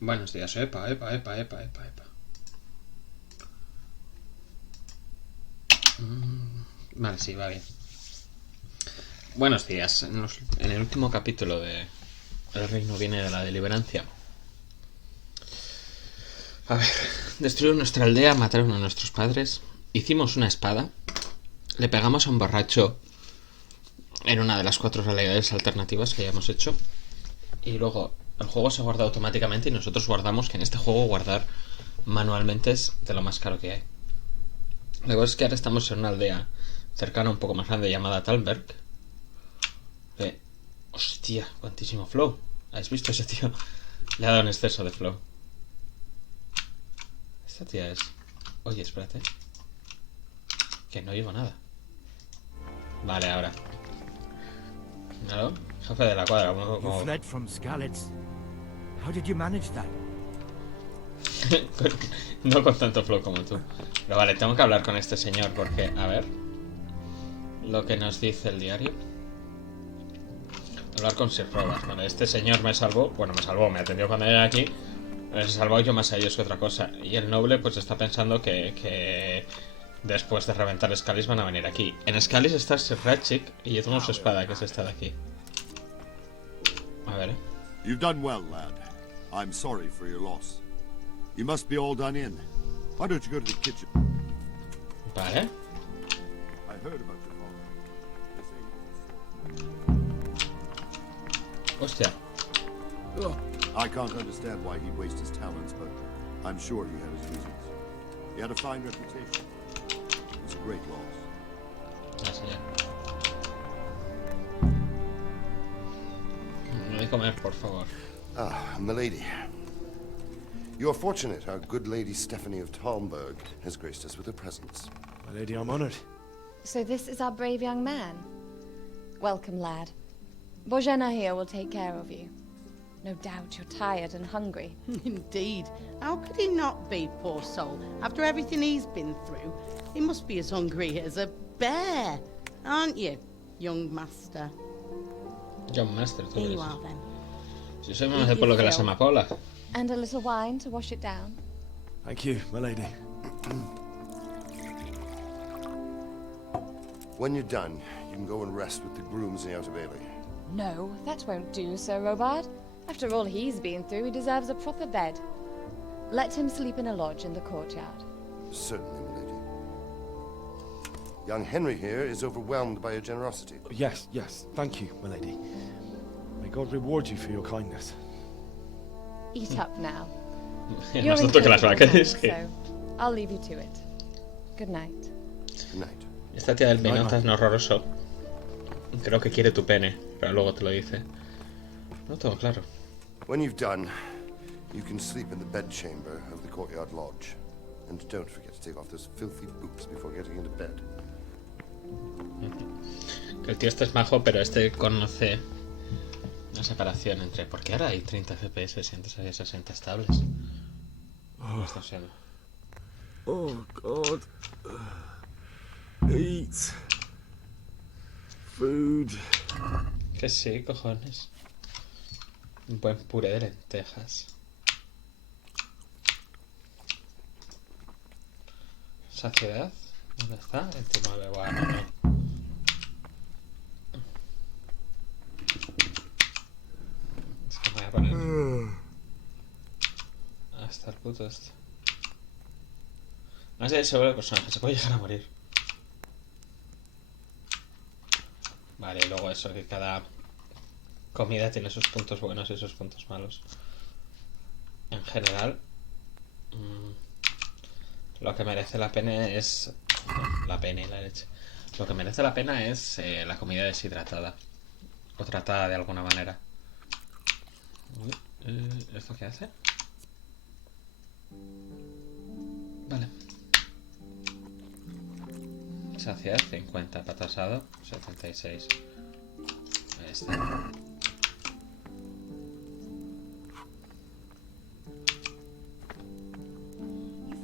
Buenos días, epa, epa, epa, epa, epa, epa. Vale, sí, va bien. Buenos días. En el último capítulo de El reino viene de la deliberancia. A ver, destruyeron nuestra aldea, mataron a nuestros padres, hicimos una espada, le pegamos a un borracho en una de las 4 realidades alternativas que hayamos hecho, y luego el juego se guarda automáticamente y nosotros guardamos, que en este juego guardar manualmente es de lo más caro que hay. La cosa es que ahora estamos en una aldea cercana, un poco más grande, llamada Talberg. Hostia, cuantísimo flow. ¿Habéis visto ese tío? Le ha dado un exceso de flow. Esta tía es... Oye, espérate. Que no digo nada. Vale, ahora. ¿Aló? Jefe de la cuadra. You fled from Skalitz. How did you manage that? No con tanto flow como tú. Pero vale, tengo que hablar con este señor porque, a ver, lo que nos dice el diario. Hablar con Sir Robert. Vale, este señor me salvó. Bueno, me atendió cuando era aquí. Se salvó yo más a ellos que otra cosa. Y el noble pues está pensando que después de reventar Scalis van a venir aquí. En Scalis está Sir Ratchik y yo tengo su espada, que es esta de aquí. A ver, You've done well, lad. I'm sorry for your loss. You must be all done in. Why don't you go to the kitchen? Vale. I heard about your father. They say Hostia. I can't understand why he'd waste his talents, but I'm sure he had his reasons. He had a fine reputation. It's a great loss. Ya sé ya. Me voy a comer, por favor. Ah, milady. You're fortunate our good lady Stephanie of Talmberg has graced us with her presence. My lady, I'm honored. So this is our brave young man. Welcome, lad. Bojana here will take care of you. No doubt you're tired and hungry. Indeed. How could he not be, poor soul? After everything he's been through, he must be as hungry as a bear, aren't you, young master? John Master, tú Here you eres. are, then. Si soy más de por lo que las amapolas. And a little wine to wash it down. Thank you, my lady. When you're done, you can go and rest with the grooms in the Outer Bailey. No, that won't do, Sir Robard. After all he's been through, he deserves a proper bed. Let him sleep in a lodge in the courtyard. Certainly, milady. Young Henry here is overwhelmed by your generosity. Yes, yes. Thank you, my lady. May God reward you for your kindness. Eat up now. Es You're más in tonto que las capable vacas. hands, so I'll leave you to it. Good night. Good night. Esta tía del peinado tan horroroso. Creo que quiere tu pene, pero luego te lo dice. No tengo claro. When you've done, you can sleep in the bedchamber of the courtyard lodge. And don't forget to take off those filthy boots before getting into bed. Que el tío este es majo, pero este conoce la separación entre... ¿Por qué ahora hay 30 FPS y antes había 60 estables? ¿Cómo está siendo? Oh, God. Eat. Food. Que sí, cojones. Un buen puré de lentejas. ¿Saciedad? ¿Dónde está? 29, bueno, no. Es que me voy a poner hasta el puto este. No sé sobre el personaje, se puede llegar a morir. Vale, y luego eso, que cada comida tiene sus puntos buenos y sus puntos malos. En general, lo que merece la pena es... La pena y la leche. Lo que merece la pena es la comida deshidratada. O tratada de alguna manera. Uy, ¿esto qué hace? Vale. Saciedad 50, patasado 76. Ahí está.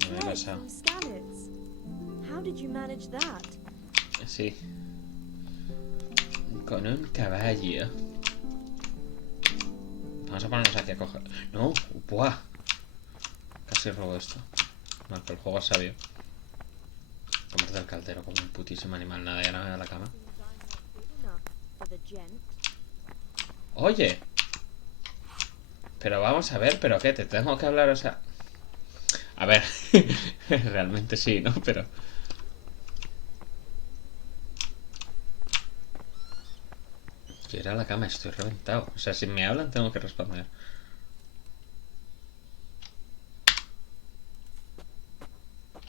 You fled from Skalitz. How did you manage that? Sí. Con un caballo. Vamos a ponernos aquí a coger. No, ¡buah! Casi robo esto. No, que el juego es sabio. Comerte el caldero como un putísimo animal. Nada, ya no me voy a la cama. Oye. Pero vamos a ver, ¿pero qué? ¿Te tengo que hablar? O sea... A ver, realmente sí, ¿no? Pero... Quiero ir a la cama, estoy reventado. O sea, si me hablan tengo que responder.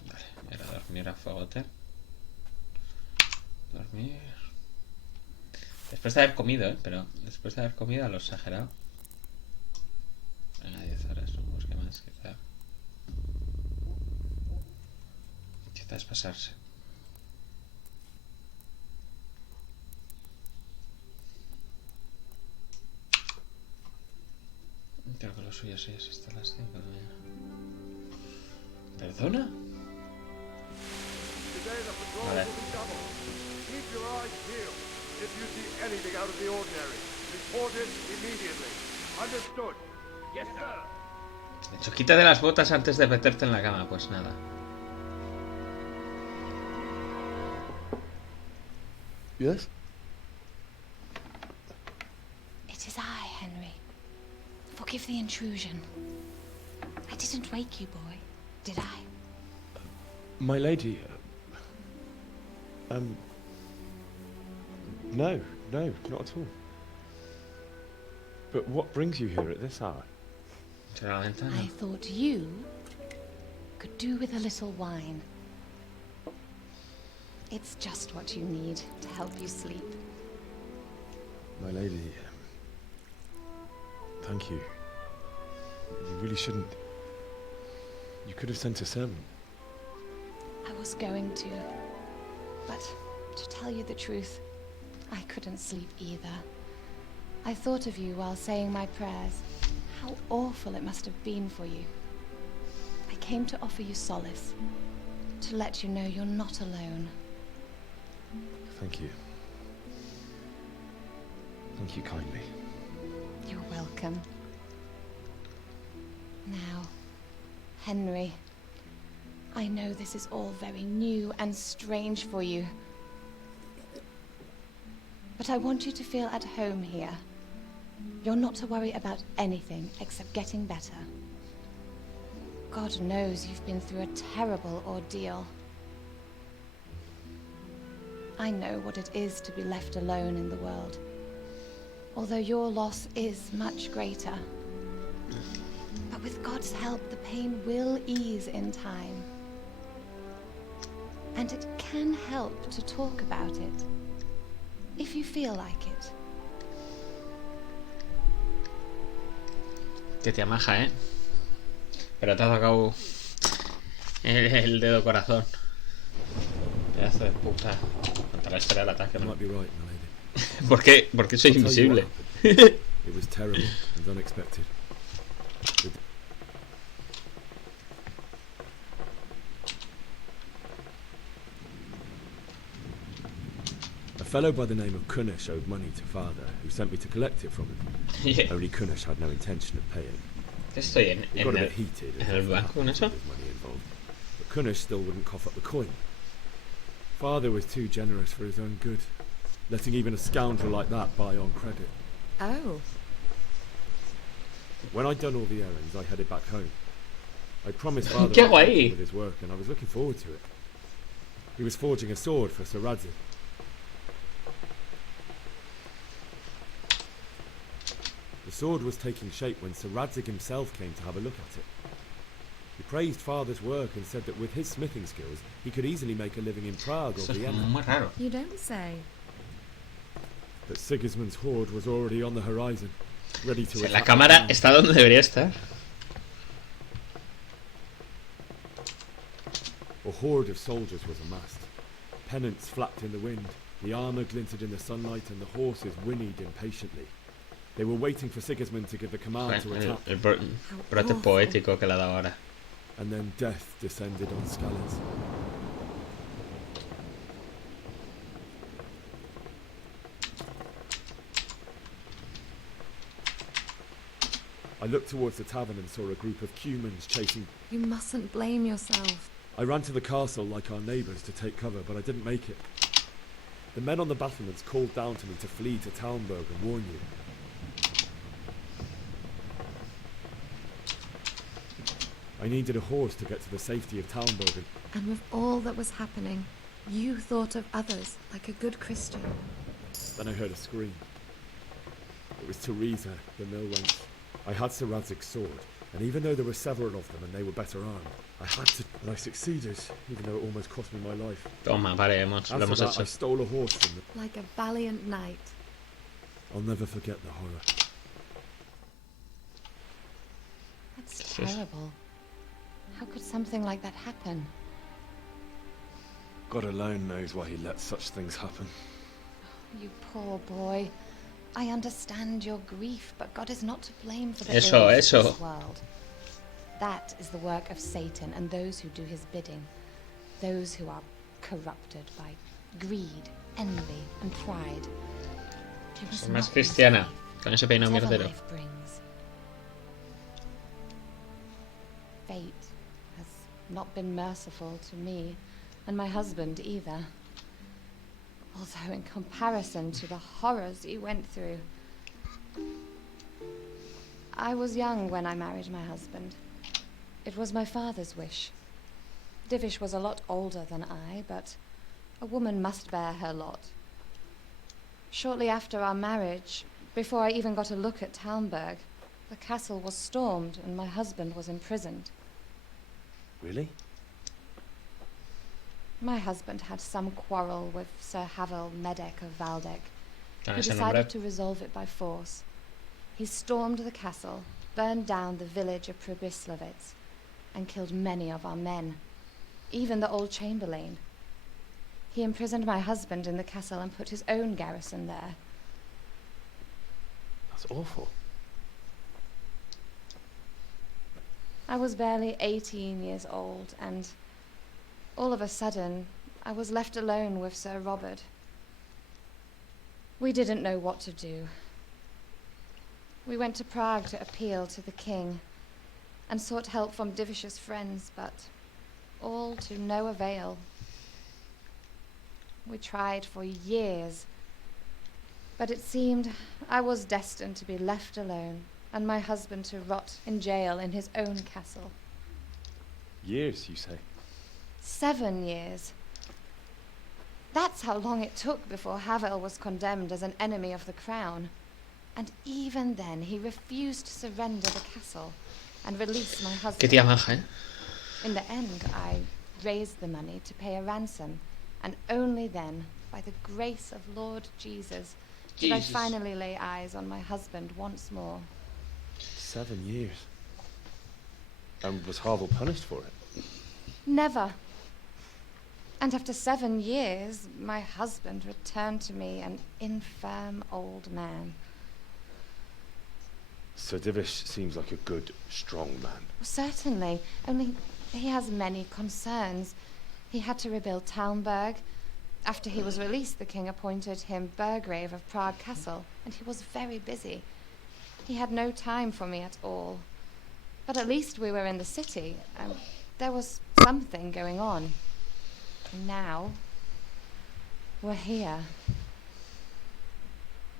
Vale, era dormir a fogote. Dormir... Después de haber comido, ¿eh? Pero después de haber comido a lo exagerado. Venga, 10 horas, un bosque más, quizá. Quizás pasarse. Creo que lo suyo sí es hasta las 5 de la mañana. ¿Perdona? Vale. Keep your eyes peeled. If you see anything out of the ordinary, report it immediately. Understood? Yes, sir. De hecho, quítate las botas antes de meterte en la cama. Pues nada. Yes? It is I, Henry. Forgive the intrusion. I didn't wake you, boy, did I? My lady, no, not at all. But what brings you here at this hour? Será la ventana. I thought you could do with a little wine. It's just what you need to help you sleep. My lady, thank you. You really shouldn't. You could have sent a servant. I was going to, but to tell you the truth, I couldn't sleep either. I thought of you while saying my prayers. How awful it must have been for you. I came to offer you solace, to let you know you're not alone. Thank you. Thank you kindly. You're welcome. Now, Henry, I know this is all very new and strange for you, but I want you to feel at home here. You're not to worry about anything except getting better. God knows you've been through a terrible ordeal. I know what it is to be left alone in the world, although your loss is much greater. But with God's help, the pain will ease in time. And it can help to talk about it, if you feel like it. Que te amaja, ¿eh? Pero te ha tocado el dedo corazón. Pedazo de puta. Contra la historia del ataque, You ¿no? might be right, my lady. ¿Por qué? Porque soy I'll tell you invisible. what happened. It was terrible and unexpected. A fellow by the name of Kunish owed money to father, who sent me to collect it from him. Yeah. Only Kunish had no intention of paying. Estoy en It got a el, bit heated. en el banco con eso. There's money involved. But Kunish still wouldn't cough up the coin. Father was too generous for his own good, letting even a scoundrel like that buy on credit. Oh. When I'd done all the errands, I headed back home. I promised father Qué I'd help him guay. with his work, and I was looking forward to it. He was forging a sword for Sir Radzig. The sword was taking shape when Sir Radzig himself came to have a look at it. He praised father's work and said that with his smithing skills, he could easily make a living in Prague or Eso es Vienna. muy raro. You don't say. But Sigismund's horde was already on the horizon, ready to O sea, attack la the cámara town. está donde debería estar. A horde of soldiers was amassed. Pennants flapped in the wind, the armour glinted in the sunlight, and the horses whinnied impatiently. They were waiting for Sigismund to give the command to El, attack, el brote poético que le ha dado ahora. and then death descended on Scallas. I looked towards the tavern and saw a group of humans chasing. You mustn't blame yourself. I ran to the castle like our neighbours to take cover, but I didn't make it. The men on the battlements called down to me to flee to Talmberg and warn you. I needed a horse to get to the safety of Talmberg. And with all that was happening, you thought of others like a good Christian. Then I heard a scream. It was Teresa, the mill wench. I had Sir Radzig's sword, and even though there were several of them and they were better armed, I had to, and I succeeded, even though it almost cost me my life. Toma, vale, lo After hemos that, hecho. I stole a horse from them. Like a valiant knight. I'll never forget the horror. That's terrible. How could something like that happen? God alone knows why he lets such things happen. You poor boy. I understand your grief, but God is not to blame for the Eso, ills of eso. this world. That is the work of Satan and those who do his bidding. Those who are corrupted by greed, envy, and pride. You must Más not be cristiana, afraid, con ese peinado whatever mierdero. life brings. Fate has not been merciful to me, and my husband either. Although in comparison to the horrors he went through. I was young when I married my husband. It was my father's wish. Divish was a lot older than I, but a woman must bear her lot. Shortly after our marriage, before I even got a look at Talmberg, the castle was stormed and my husband was imprisoned. Really? My husband had some quarrel with Sir Havel Medek of Valdek. Con He ese decided nombre. to resolve it by force. He stormed the castle, burned down the village of Pribyslavitz, and killed many of our men, even the old chamberlain. He imprisoned my husband in the castle and put his own garrison there. That's awful. I was barely 18 years old, and all of a sudden, I was left alone with Sir Robert. We didn't know what to do. We went to Prague to appeal to the king and sought help from Divish's friends, but all to no avail. We tried for years, but it seemed I was destined to be left alone and my husband to rot in jail in his own castle. Years, you say? 7 years. That's how long it took before Havel was condemned as an enemy of the crown. And even then, he refused to surrender the castle and release my Qué husband. tía maja, ¿eh? In the end, I raised the money to pay a ransom, and only then, by the grace of Lord Jesus, did I Jesus. finally lay eyes on my husband once more. 7 years. And was Harville punished for it? Never. And after 7 years, my husband returned to me an infirm old man. Sir Divish seems like a good, strong man. Certainly, only he has many concerns. He had to rebuild Talmberg. After he was released, the king appointed him Burgrave of Prague Castle, and he was very busy. He had no time for me at all. But at least we were in the city, and there was something going on. And now, we're here.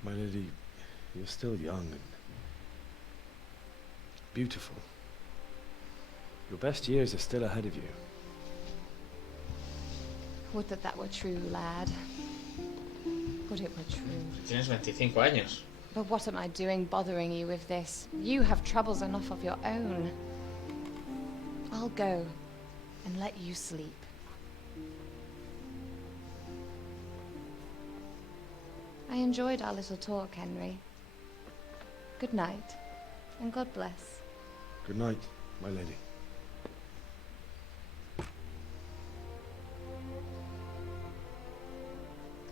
My lady, you're still young and beautiful. Your best years are still ahead of you. Would that that were true, lad. Would it were true. Tienes 25 años. But what am I doing bothering you with this? You have troubles enough of your own. I'll go and let you sleep. I enjoyed our little talk, Henry. Good night, and God bless. Good night, my lady.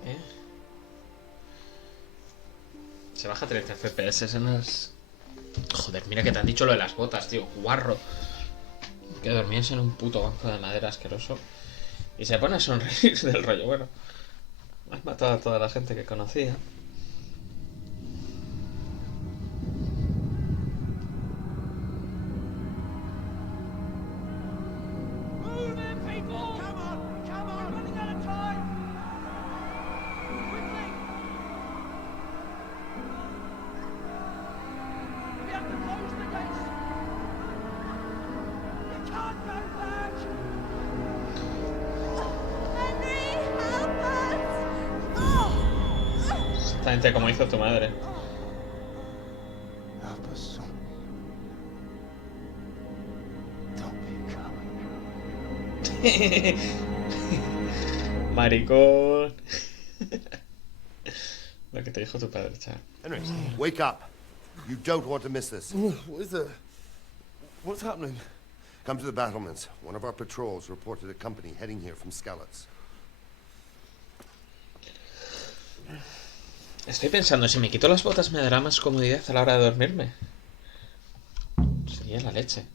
¿Eh? Se baja 30 FPS en las... Joder, mira que te han dicho lo de las botas, tío. Guarro. Que dormías en un puto banco de madera asqueroso. Y se pone a sonreír del rollo. Bueno, has matado a toda la gente que conocía. Exactamente como hizo tu madre. Help us. Don't be a coward. Maricón. Lo que te dijo tu padre, chaval. Henry, wake up. You don't want to miss this. What is it? What's happening? Come to the battlements. One of our patrols reported a company heading here from Skalitz. Estoy pensando, si me quito las botas me dará más comodidad a la hora de dormirme. Sería la leche.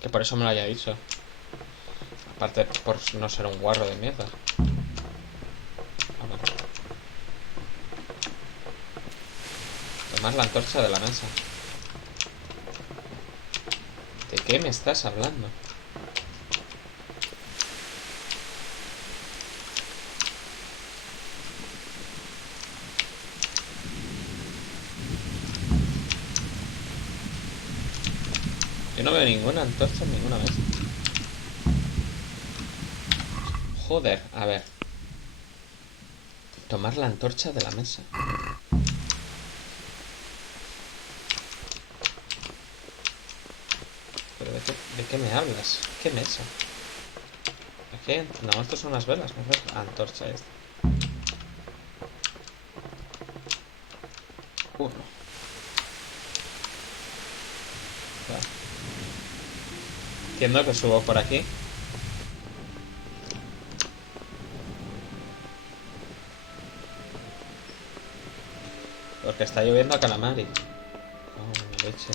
Que por eso me lo haya dicho. Aparte por no ser un guarro de mierda. Vamos. Tomar la antorcha de la mesa. ¿De qué me estás hablando? Yo no veo ninguna antorcha en ninguna mesa. Joder, a ver. Tomar la antorcha de la mesa. ¿Pero de qué me hablas? ¿Qué mesa? Aquí, no, estos son las velas, ¿no ves? Antorcha esta. Uno. Vale. Entiendo que subo por aquí. Porque está lloviendo a calamari. Oh, leche.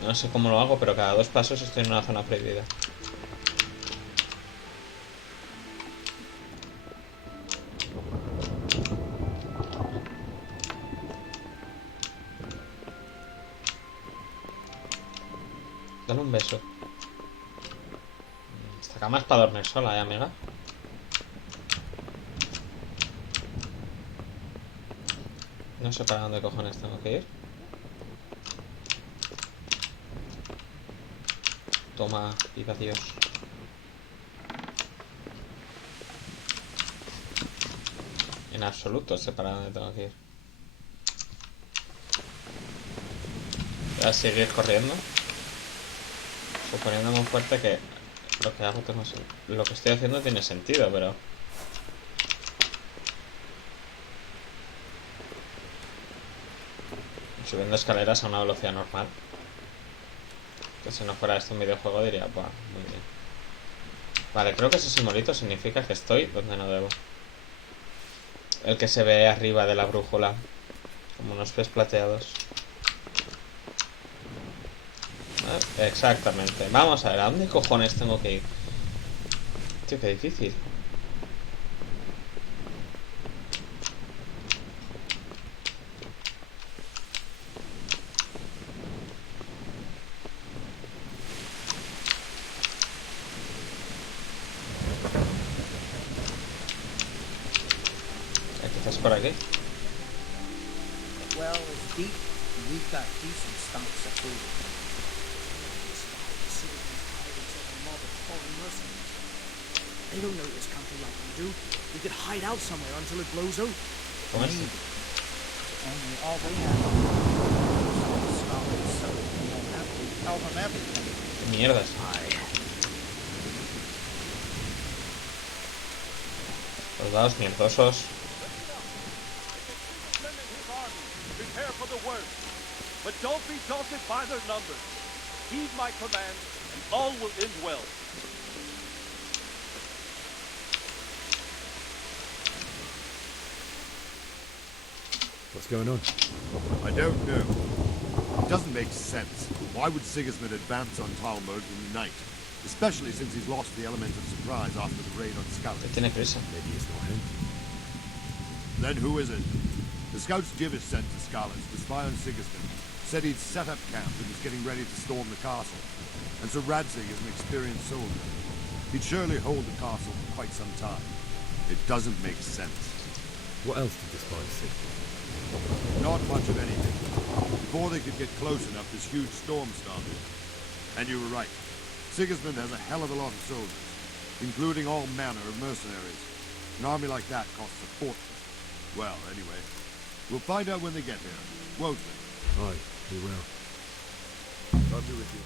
No sé cómo lo hago, pero cada 2 pasos estoy en una zona prohibida. Dale un beso. Esta cama es para dormir sola, amiga? No sé para dónde cojones tengo que ir. Toma, viva Dios. En absoluto sé para dónde tengo que ir. Voy a seguir corriendo. Suponiendo muy fuerte que lo que hago lo que estoy haciendo tiene sentido, pero... Subiendo escaleras a una velocidad normal. Que si no fuera esto un videojuego diría, buah, muy bien. Vale, creo que ese simbolito significa que estoy donde no debo. El que se ve arriba de la brújula. Como unos pies plateados. Exactamente. Vamos a ver, ¿a dónde cojones tengo que ir? Tío, qué difícil. ¿Quizás por aquí? The well is deep, and we've got decent stumps of food. They don't know this country like we do. We could hide out somewhere until it blows out. ¿Cómo es? Only all they have is scholars, so we don't have to tell them everything. ¿Qué mierdas? Los dados mierdosos. Prepare for the worst, but don't be daunted by their numbers. Heed my command, and all will end well. What's going on? I don't know. It doesn't make sense. Why would Sigismund advance on Talmud in the night? Especially since he's lost the element of surprise after the raid on Skalitz. Tiene prisa. Maybe it's not him. Then who is it? The scouts Jivis sent to Skalitz to spy on Sigismund said he'd set up camp and was getting ready to storm the castle. And so Radzig is an experienced soldier. He'd surely hold the castle for quite some time. It doesn't make sense. What else did the spies see? Not much of anything. Before they could get close enough, this huge storm started. And you were right. Sigismund has a hell of a lot of soldiers, including all manner of mercenaries. An army like that costs a fortune. Well, anyway, We'll find out when they get here, won't we? Aye, we will. I'll be with you.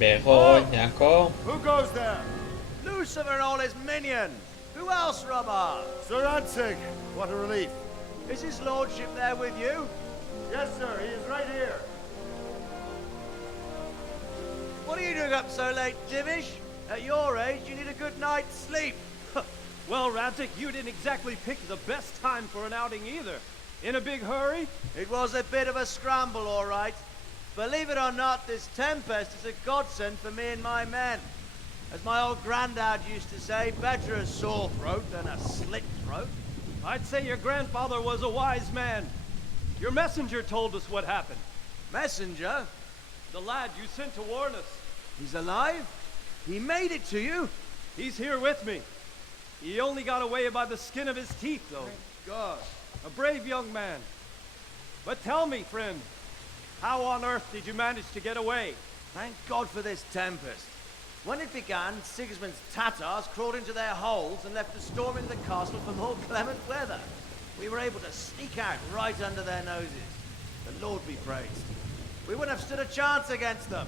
Begoñaco. Who goes there? Lucifer and all his minions. Who else, Robber? Sir Ansig. What a relief. Is his lordship there with you? Yes, sir. He is right here. What are you doing up so late, Divish? At your age, you need a good night's sleep. Well, Radzik, you didn't exactly pick the best time for an outing either. In a big hurry? It was a bit of a scramble, all right. Believe it or not, this tempest is a godsend for me and my men. As my old granddad used to say, better a sore throat than a slit throat. I'd say your grandfather was a wise man. Your messenger told us what happened. Messenger? The lad you sent to warn us. He's alive? He made it to you? He's here with me. He only got away by the skin of his teeth, though. Thank God. A brave young man. But tell me, friend, how on earth did you manage to get away? Thank God for this tempest. When it began, Sigismund's Tatars crawled into their holes and left the storm in the castle for more clement weather. We were able to sneak out right under their noses. The Lord be praised. We wouldn't have stood a chance against them.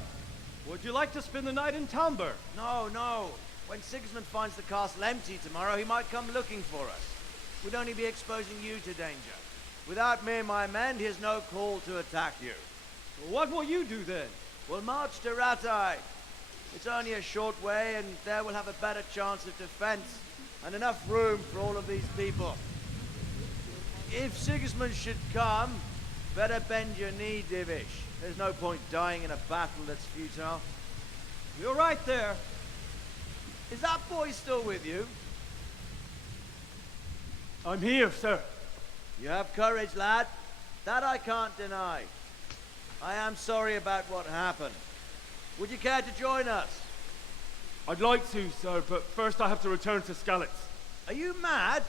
Would you like to spend the night in Tamber? No, no. When Sigismund finds the castle empty tomorrow, he might come looking for us. We'd only be exposing you to danger. Without me and my men, he has no call to attack you. What will you do then? We'll march to Ratai. It's only a short way, and there we'll have a better chance of defense and enough room for all of these people. If Sigismund should come, better bend your knee, Divish. There's no point dying in a battle that's futile. You're right there. Is that boy still with you? I'm here, sir. You have courage, lad. That I can't deny. I am sorry about what happened. Would you care to join us? I'd like to, sir, but first I have to return to Skalitz. Are you mad?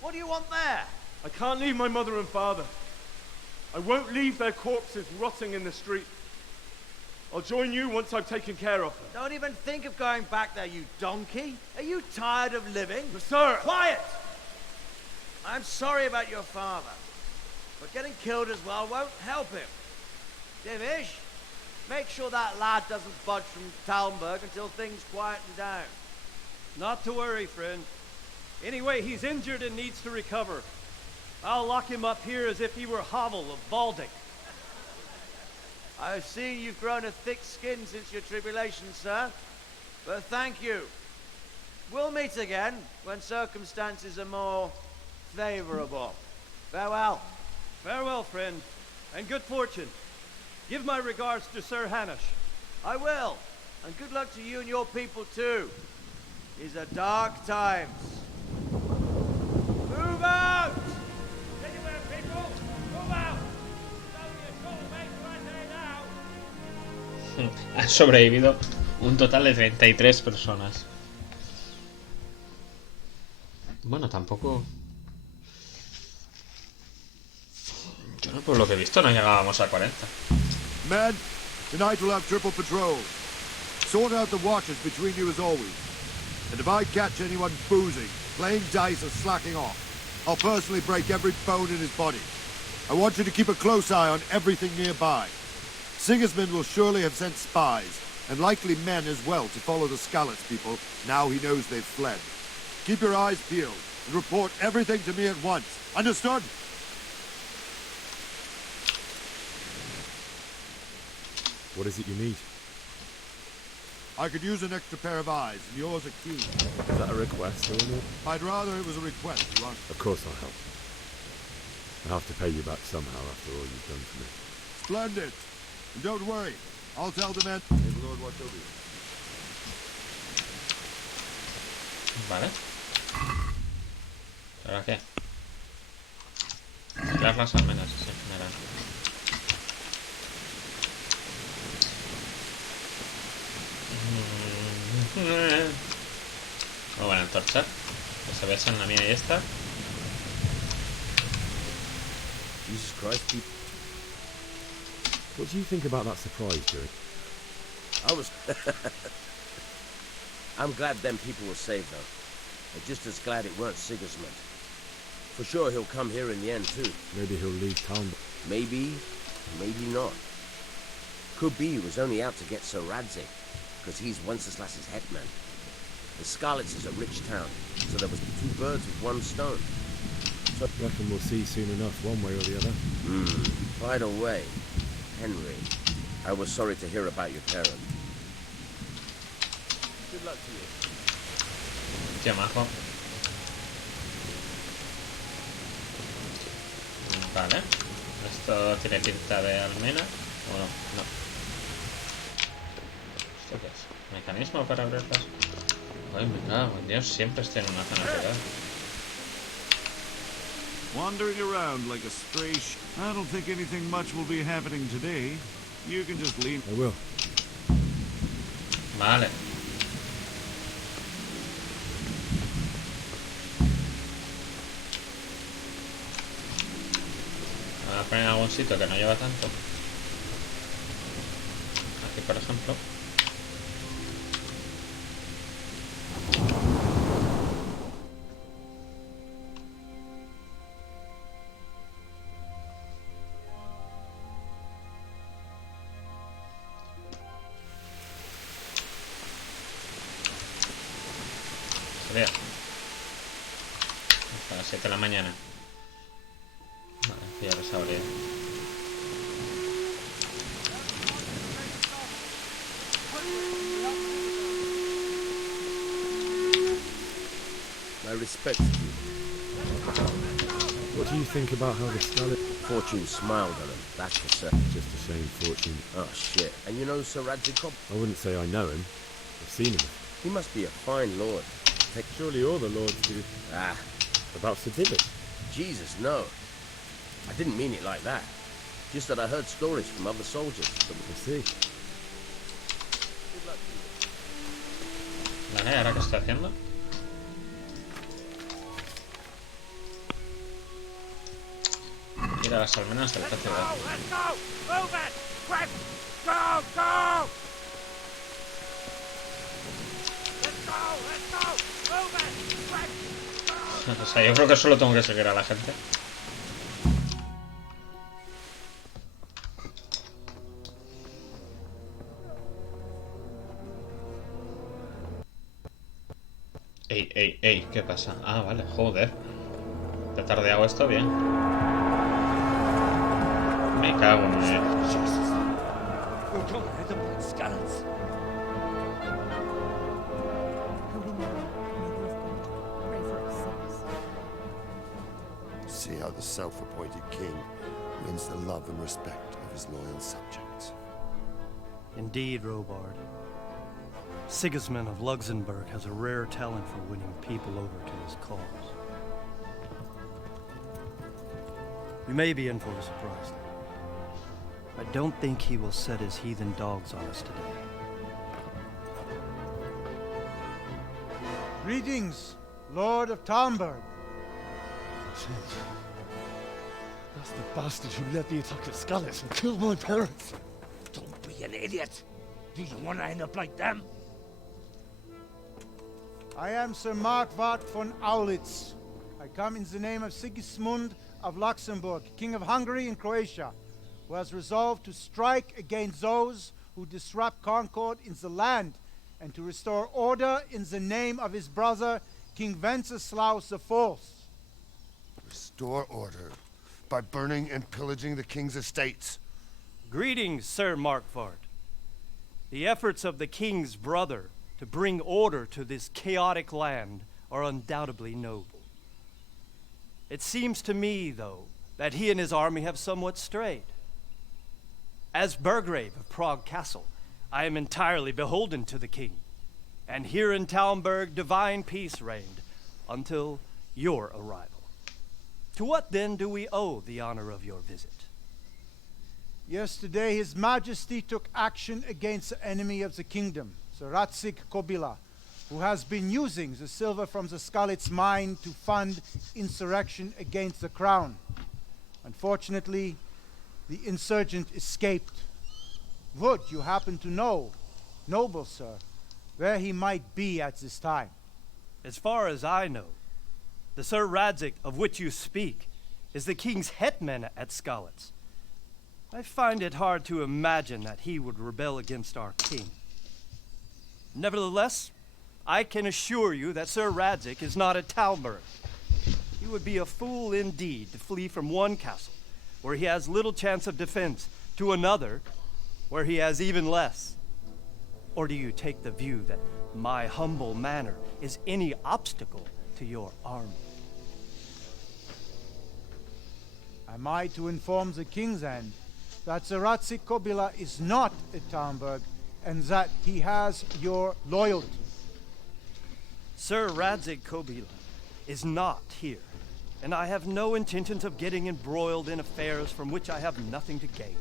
What do you want there? I can't leave my mother and father. I won't leave their corpses rotting in the street. I'll join you once I've taken care of them. Don't even think of going back there, you donkey. Are you tired of living? But sir! Quiet! I'm sorry about your father, but getting killed as well won't help him. Divish, make sure that lad doesn't budge from Talmberg until things quieten down. Not to worry, friend. Anyway, he's injured and needs to recover. I'll lock him up here as if he were Havel of Baldic. I've seen you've grown a thick skin since your tribulation, sir. But thank you. We'll meet again when circumstances are more favorable. Farewell. Farewell, friend, and good fortune. Give my regards to Sir Hanush. I will. And good luck to you and your people, too. These are dark times. Move out! Anywhere, people! Move out! It's only a short way right there now. Han sobrevivido un total de 33 personas. Bueno, tampoco... Yo no, por lo que he visto no llegábamos a 40. Men, tonight we'll have triple patrol. Sort out the watches between you as always. And if I catch anyone boozing, playing dice or slacking off, I'll personally break every bone in his body. I want you to keep a close eye on everything nearby. Sigismund will surely have sent spies, and likely men as well, to follow the Skalitz people now he knows they've fled. Keep your eyes peeled, and report everything to me at once. Understood? What is it you need? I could use an extra pair of eyes, and yours are keen. Is that a request or anything? I'd rather it was a request, Ron. Of course I'll help. I'll have to pay you back somehow after all you've done for me. Splendid. And don't worry, I'll tell the men. May the Lord watch over you. Vale. ¿Ahora qué? Sacar las almenas, sí, mira. Muy buena antorcha. Pues se besan la mía y esta. Jesus Christ, What do you think about that surprise, Jerry? I was... I'm glad them people were saved, though. I'm just as glad it weren't Sigismund. For sure he'll come here in the end, too. Maybe he'll leave town. Maybe, maybe not. Could be he was only out to get Sir Radzig, because he's Wenceslas's headman. The Scarlets is a rich town, so there was 2 birds with 1 stone. So reckon we'll see soon enough, one way or the other. By the way, Henry, I was sorry to hear about your parent. Good luck to you. Qué majo. Vale. ¿Esto tiene pinta de almena? ¿O no? No. ¿Esto qué es? ¿Mecanismo para abrirlas? Ay, me cago en Dios, siempre estoy en una zona rural. Wandering around like a stray I don't think anything much will be happening today. You can just lean. I will. Vale. Voy a poner en algún sitio que no lleva tanto. Aquí, por ejemplo. Sería hasta las 7 de la mañana. Vale, ya lo sabría. My respects to you. What do you think about how the Scarlet... Fortune smiled on him, that's for certain. Just the same Fortune. Oh, shit. And you know Sir Radzig? I wouldn't say I know him. I've seen him. He must be a fine lord. Surely all the lords do. Ah. About Sir Divitt? Jesus, no. I didn't mean it like that. Just that I heard stories from other soldiers. I see. Vale, ¿ahora qué estoy haciendo? Ir a las almenas del precio de... Let's go! Move it! Quick! Go! Go! Let's go! Let's go! Move it! Quick! Go! O sea, yo creo que solo tengo que seguir a la gente. Ey, ¿qué pasa? Ah, vale, joder. Te tardeado esto bien. Me cago en él. See how the self-appointed king wins the love and respect of his loyal subjects. Indeed, Robard. Sigismund of Luxembourg has a rare talent for winning people over to his cause. You may be in for a surprise, though. I don't think he will set his heathen dogs on us today. Greetings, Lord of Talmberg. That's the bastard who led the attack at Scarlets and killed my parents. Don't be an idiot. Do you want to end up like them? I am Sir Markwart von Aulitz. I come in the name of Sigismund of Luxembourg, King of Hungary and Croatia, who has resolved to strike against those who disrupt concord in the land and to restore order in the name of his brother, King Wenceslaus IV. Restore order by burning and pillaging the king's estates. Greetings, Sir Markwart. The efforts of the king's brother to bring order to this chaotic land are undoubtedly noble. It seems to me, though, that he and his army have somewhat strayed. As Burgrave of Prague Castle, I am entirely beholden to the king, and here in Talmberg divine peace reigned until your arrival. To what then do we owe the honor of your visit? Yesterday, His Majesty took action against the enemy of the kingdom, Sir Radzig Kobyla, who has been using the silver from the Scarlet's mine to fund insurrection against the crown. Unfortunately, the insurgent escaped. Would you happen to know noble sir, where he might be at this time. As far as I know, the Sir Radzig of which you speak is the king's hetman at Skalitz. I find it hard to imagine that he would rebel against our king. Nevertheless, I can assure you that Sir Radzig is not a Talmud. He would be a fool indeed to flee from one castle, where he has little chance of defense, to another, where he has even less. Or do you take the view that my humble manner is any obstacle to your army? Am I to inform the king's end that Sir Radzig Kobyla is not at Talmberg, and that he has your loyalty? Sir Radzig Kobyla is not here, and I have no intentions of getting embroiled in affairs from which I have nothing to gain.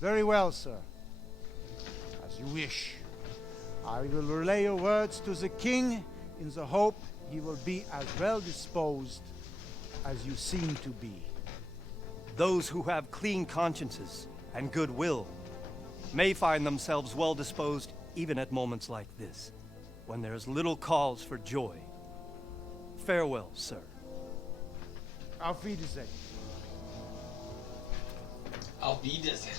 Very well, sir. As you wish. I will relay your words to the king in the hope he will be as well disposed as you seem to be. Those who have clean consciences and goodwill may find themselves well disposed even at moments like this, when there is little cause for joy. Farewell, sir. Auf Wiedersehen. Auf Wiedersehen.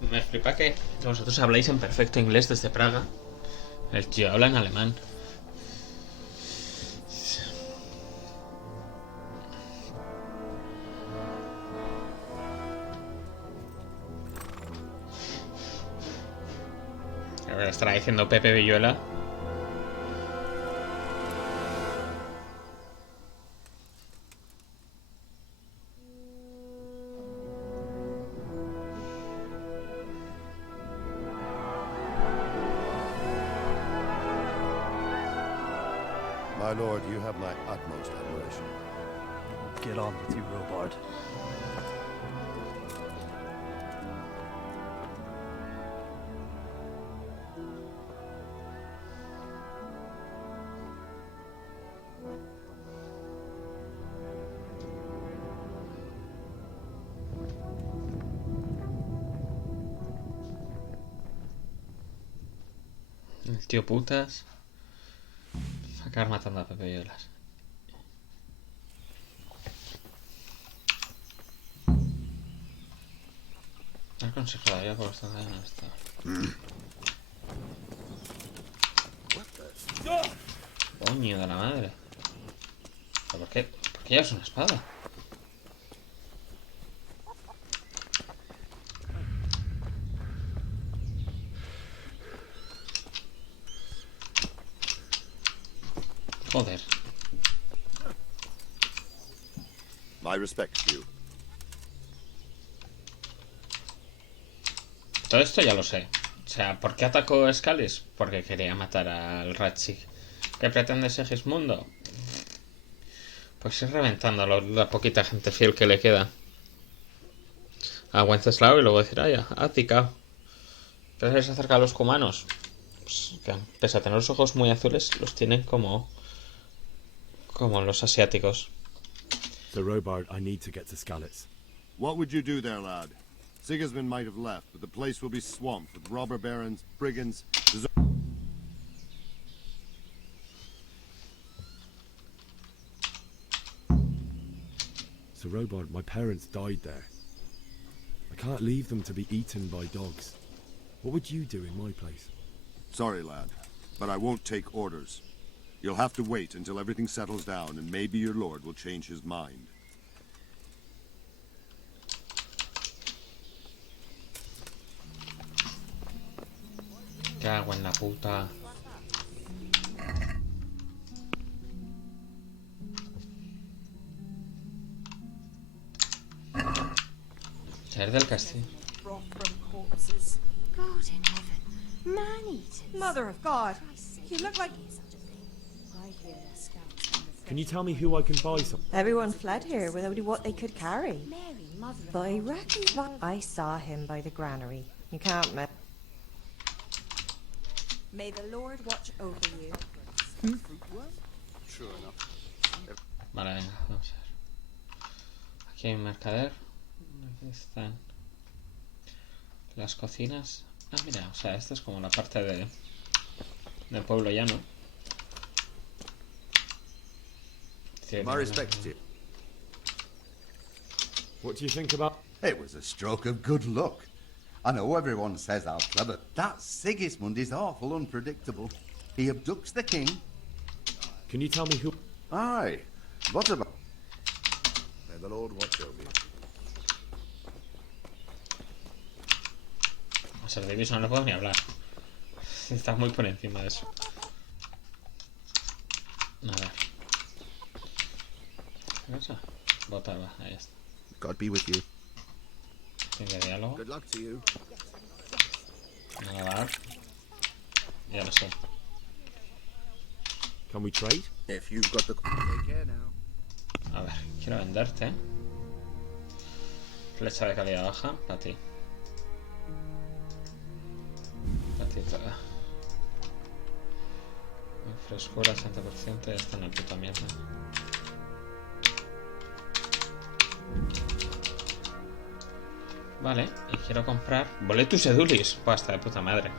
Me flipa que vosotros habláis en perfecto inglés desde Praga. El tío habla en alemán. Estará diciendo Pepe Villuela. My lord, you have my utmost admiration. Get on with you, Robard. El tío putas. Acabar matando a Pepe Villuelas. El consejo de la vida por estar en esto. Coño de la madre. ¿Pero por qué? ¿Por qué llevas una espada? Joder. My respect to you. Todo esto ya lo sé. O sea, ¿por qué atacó a Skalitz? Porque quería matar al Radzig. ¿Qué pretende Segismundo? Pues ir reventando a la poquita gente fiel que le queda a Wenceslao y luego decir, ah, ya, Ática. Pero se acerca a los cumanos. Pues que, pese a tener los ojos muy azules, los tienen como los asiáticos. Sir Robard, I need to get to Skalitz. What would you do there, lad? Sigismund might have left, but the place will be swamped with robber barons, brigands, Sir Robard, my parents died there. I can't leave them to be eaten by dogs. What would you do in my place? Sorry, lad, but I won't take orders. You'll have to wait until everything settles down, and maybe your lord will change his mind. Cago en la puta. Salir del castillo. Broth from corpses. God in heaven. Man-eaters. Mother of God. You look like... I hear scouts. Can you tell me who I can buy some? Everyone fled here with only what they could carry. Mary, mother of But I reckon I saw him by the granary. You can't miss. May the Lord watch over you. True enough. Vale, venga, vamos a ver. Aquí hay un mercader. Aquí están las cocinas. Ah, mira, o sea, esta es como la parte del pueblo llano. My respects to you. What do you think about... It was a stroke of good luck. I know everyone says how clever. That Sigismund is awful unpredictable. He abducts the king. Can you tell me who... Aye. What about... May the Lord watch over you. O sea, de Davis no le puedo ni hablar. Está muy por encima de eso. A ver. ¿Qué pasa? Bota, va, ahí está. God be with you. Tiene diálogo. Good luck to you. Nada, va. Ya lo sé. Can we trade? If you've got the... Take care now. A ver, quiero venderte. Flecha de calidad baja, para ti. Para ti toda. Frescura 80%, ya está en la puta mierda. Vale, y quiero comprar Boletus Edulis. Pues hasta de puta madre.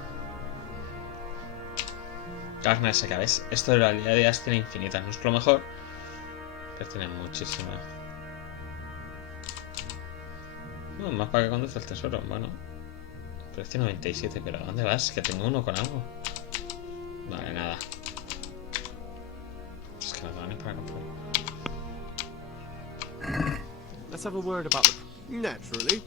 Carne seca, ¿ves? Esto de la realidad tiene infinitas. No es lo mejor, pero tiene muchísima. Un mapa que conduce el tesoro. Bueno, precio 97, pero ¿a dónde vas? Que tengo uno con algo. Vale, nada. Es que no tengo ni para comprar. Let's have a word about the... Naturally.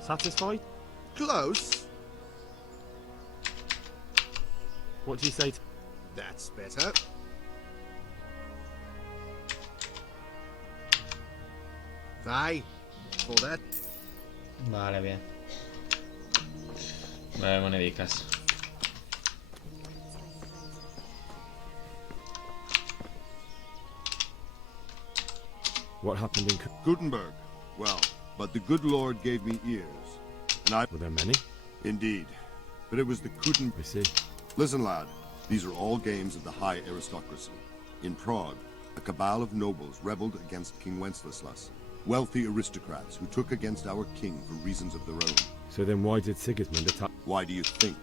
Satisfied? Close. What do you say to... That's better. Aye. For that. Vale, bien. 9 monedicas. What happened in... Gutenberg. Well, but the good Lord gave me ears. And I... Were there many? Indeed. But it was the I see. Listen, lad. These are all games of the high aristocracy. In Prague, a cabal of nobles rebelled against King Wenceslas. Wealthy aristocrats who took against our king for reasons of their own. So then why did Sigismund attack... Why do you think?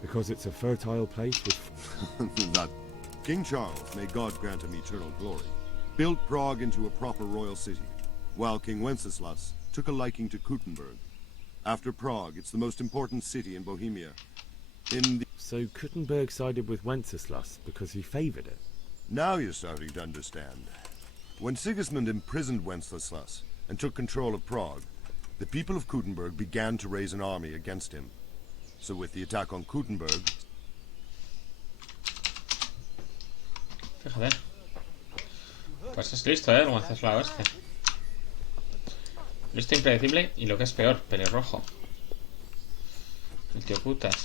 Because it's a fertile place with... That King Charles, may God grant him eternal glory, built Prague into a proper royal city, while King Wenceslas took a liking to Gutenberg. After Prague, it's the most important city in Bohemia. So Gutenberg sided with Wenceslas because he favoured it? Now you're starting to understand. When Sigismund imprisoned Wenceslas and took control of Prague, the people of Gutenberg began to raise an army against him. So with the attack on Gutenberg... Fíjate. Pues es listo, el Wenceslao este. Listo, impredecible y lo que es peor, pelirrojo. El tío putas.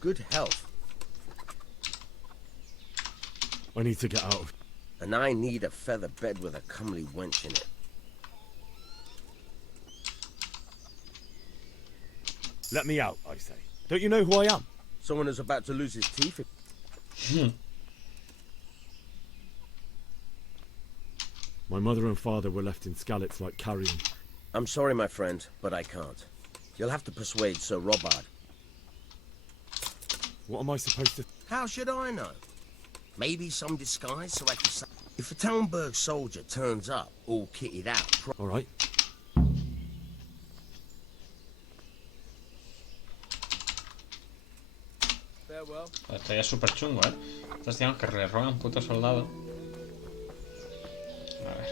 Good health. I need to get out of... And I need a feather bed with a comely wench in it. Let me out, I say. Don't you know who I am? Someone who's about to lose his teeth. My mother and father were left in Skalitz like carrion. I'm sorry, my friend, but I can't. You'll have to persuade Sir Robard. What am I supposed to... How should I know? Maybe some disguise so I can say... If a Talmberg soldier turns up, all kitted out... All right. Farewell. Esto ya es súper chungo, ¿eh? Entonces digamos que le roba un puto soldado. A ver.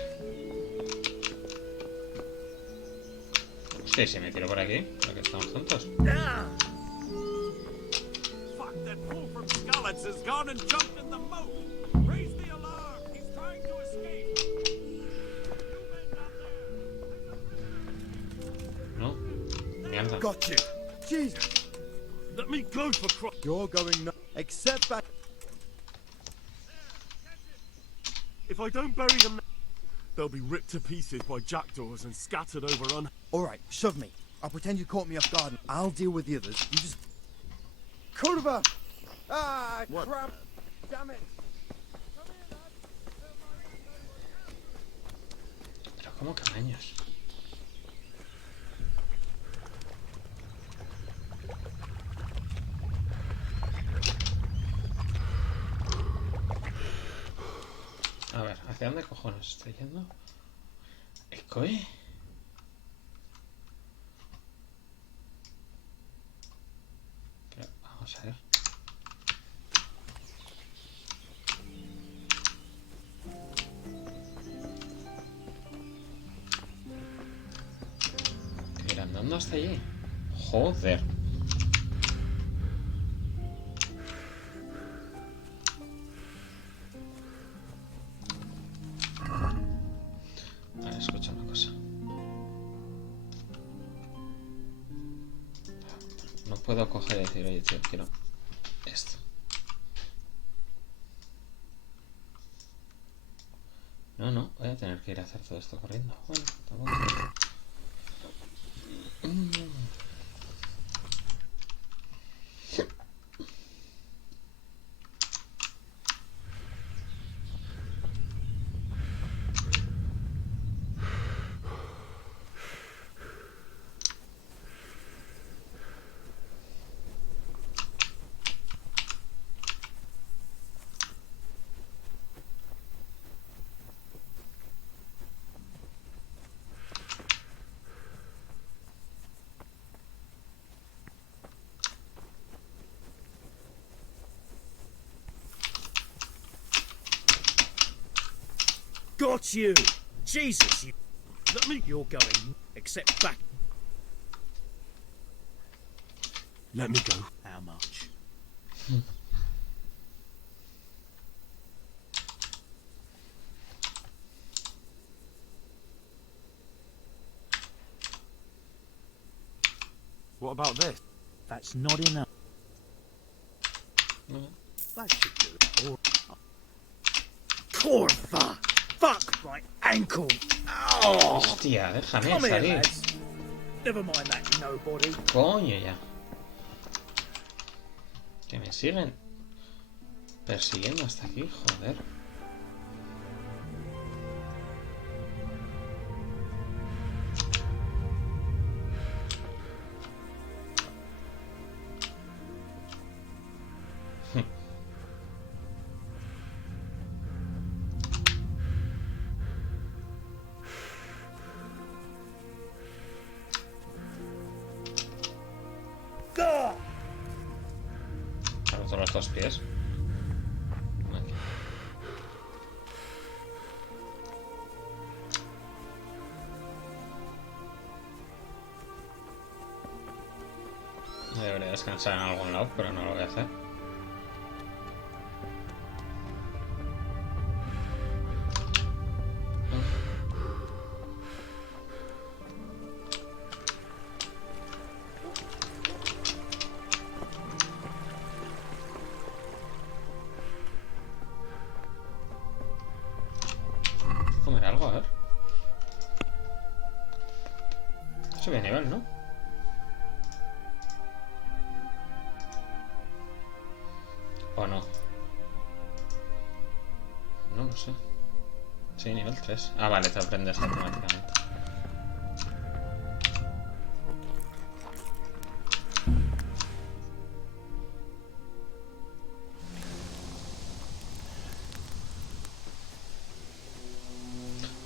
Hostia, si me tiro por aquí, lo que estamos juntos. Fuck, that fool from Skalitz has gone and jumped in the moat. Raise the alarm. He's trying to escape. No. Mierda. Got you. Jesus. Let me go for Christ. You're going no... Except back... If I don't bury them now, They'll be ripped to pieces by jackdaws and scattered over on... Alright, shove me. I'll pretend you caught me off guard and I'll deal with the others. You just... Curva! Ah, what? Crap! Damn it! Pero ¿cómo camaños? A ver, ¿hacia dónde cojones estoy yendo? ¿Ecoe? Pero, vamos a ver. ¿Que ir andando hasta allí? Joder. Vale, escucha una cosa. No puedo coger y decir, oye, tío, quiero esto. No, voy a tener que ir a hacer todo esto corriendo. Bueno, tampoco. Got you! Jesus, you... You're going... Except back... Let me go. How much? What about this? That's not enough. That should do it. Or... Corva! Fuck my ankle! Oh! Hostia, déjame Come here, salir. lads. Never mind that nobody. Coño ya. Que me siguen persiguiendo hasta aquí, joder. Ha roto los dos pies. Aquí. Debería descansar en algún lado, pero no lo voy a hacer. Comer algo, a ver. Sube a nivel, ¿no? ¿O no? No lo sé. Sí, nivel 3. Ah, vale, te aprendes automáticamente.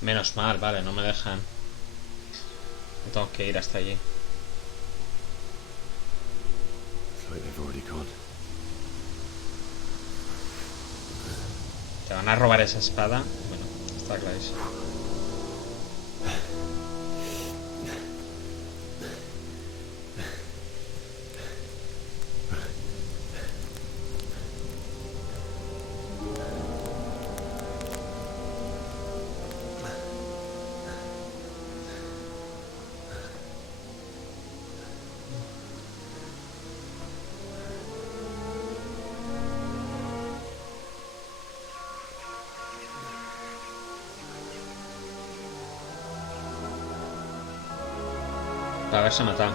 Menos mal, vale, no me dejan. No tengo que ir hasta allí. It's like they've already gone. Te van a robar esa espada. Bueno, está clarísimo. Para haberse matado.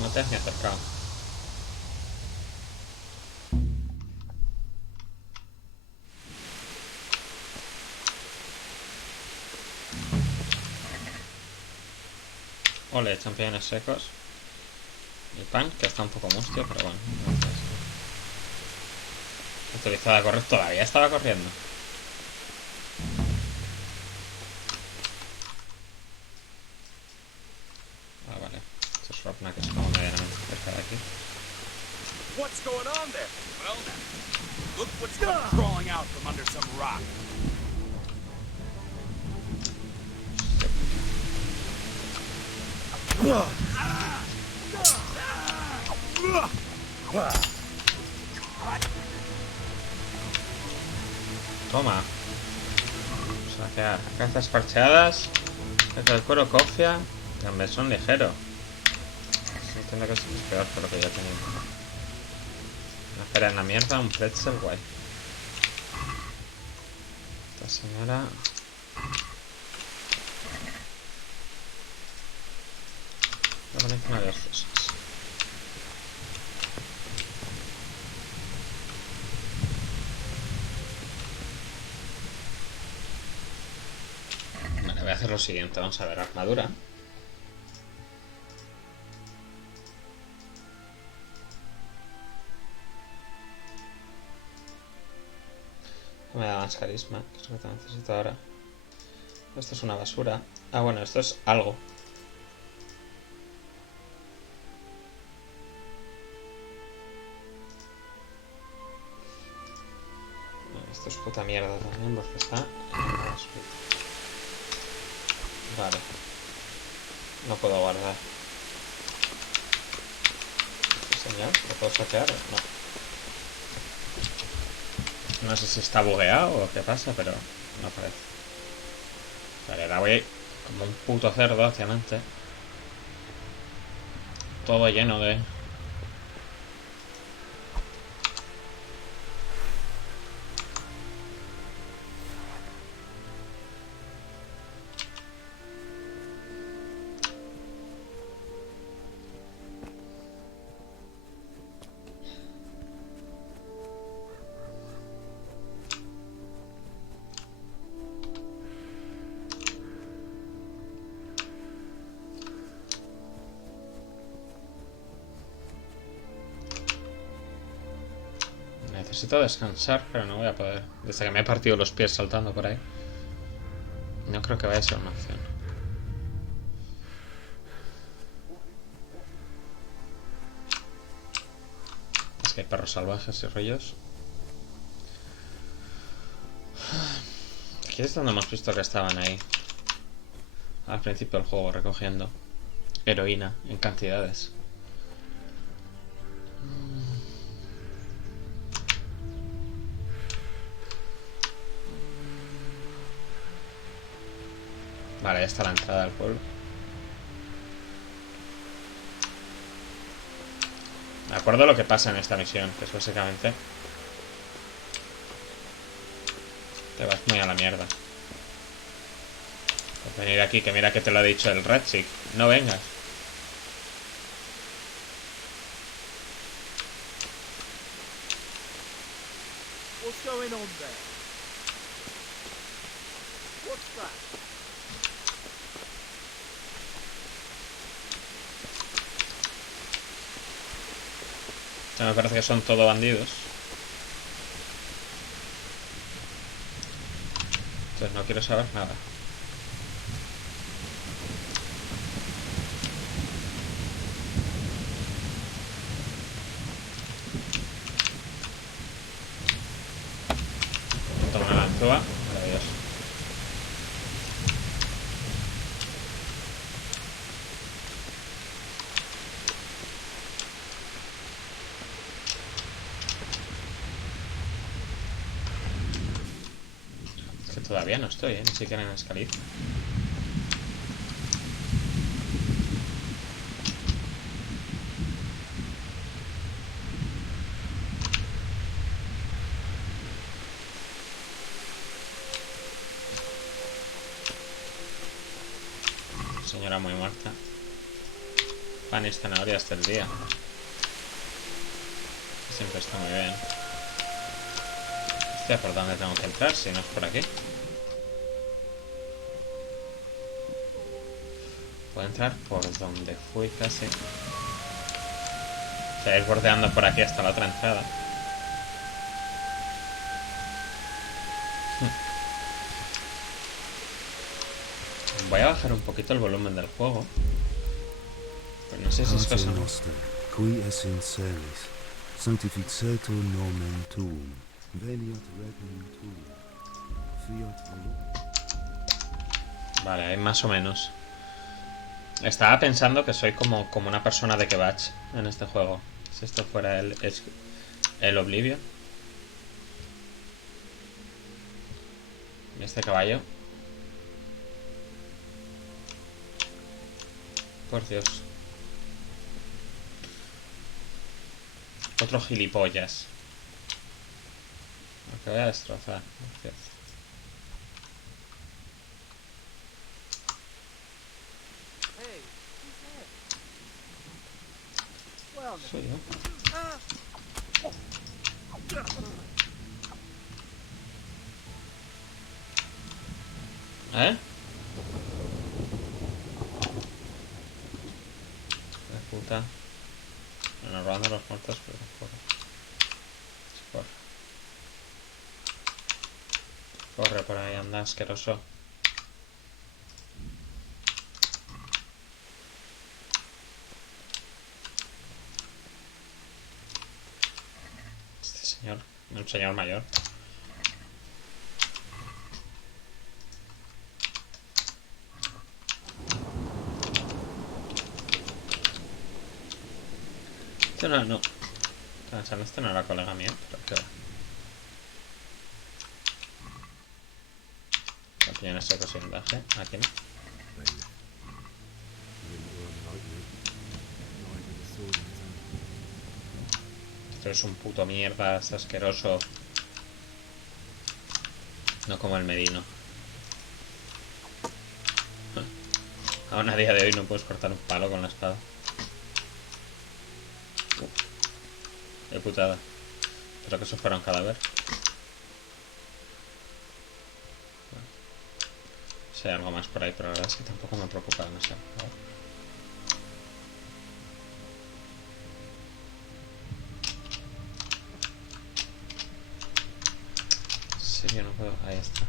No te has ni acercado. Ole, champiñones secos. Y pan, que está un poco mustio, pero bueno. Autorizada a correr, todavía estaba corriendo. Ah, vale. Esto es Ropna, que es como medianamente cerca de aquí. What's going on there? Well, now, look what's crawling out from under some rock. Toma. Saquear. Cazas parcheadas. Caza del cuero, cofia. También son ligeros. Entiendo que es peor que lo que ya tenía. Una pera en la mierda, un pretzel guay. Esta señora. Voy a poner encima de las cosas. Vale, voy a hacer lo siguiente. Vamos a ver, armadura. Me da más carisma, que es lo que necesito ahora. Esto es una basura. Ah, bueno, esto es algo. Esto es puta mierda también porque está en la basura. Vale. No puedo guardar. ¿Sí, señor? ¿Lo puedo saquear? No. No sé si está bugueado o qué pasa, pero no parece. Vale, ahora voy como un puto cerdo hacia adelante. Todo lleno de... Necesito descansar, pero no voy a poder. Desde que me he partido los pies saltando por ahí. No creo que vaya a ser una opción. Es que hay perros salvajes y rollos. Aquí es donde hemos visto que estaban ahí. Al principio del juego recogiendo heroína en cantidades. Vale, ya está la entrada al pueblo. Me acuerdo lo que pasa en esta misión, que es básicamente... Te vas muy a la mierda. Por venir aquí, que mira que te lo ha dicho el Red Chick. No vengas. What's going on there? What's that? O sea, me parece que son todo bandidos. Entonces no quiero saber nada. Toma una anchoa. Maravilloso. Es que todavía no estoy, ni siquiera en Escaliz. señora muy muerta. Pan y zanahoria hasta el día. Siempre está muy bien. Hostia, ¿por dónde tengo que entrar? Si no es por aquí. Puedo entrar por donde fui casi. O sea, ir bordeando por aquí hasta la otra entrada. Voy a bajar un poquito el volumen del juego. Pero no sé si es cosa... Qui es in celis, sanctificetur nomen tuum, veniat regnum tuum, fiat voluntas. Vale, hay más o menos. Estaba pensando que soy como una persona de Kebach en este juego. Si esto fuera el Oblivion. ¿Y este caballo? Por Dios. Otro gilipollas. Lo que voy a destrozar. Gracias. Soy yo. ¿Eh? La puta. Bueno, robando los muertos, pero corre. Corre por ahí, anda, asqueroso. Este señor, un señor mayor. Este no. Pensando, este no era colega mío, pero qué va. Aquí en ese porcentaje, aquí no. Esto es un puto mierda, es asqueroso. No como el Medino. Aún a día de hoy no puedes cortar un palo con la espada. Qué putada. Espero que eso fuera un cadáver. Bueno. Si hay algo más por ahí, pero la verdad es que tampoco me preocupa demasiado. A ver. ¿En serio no puedo? Ahí está.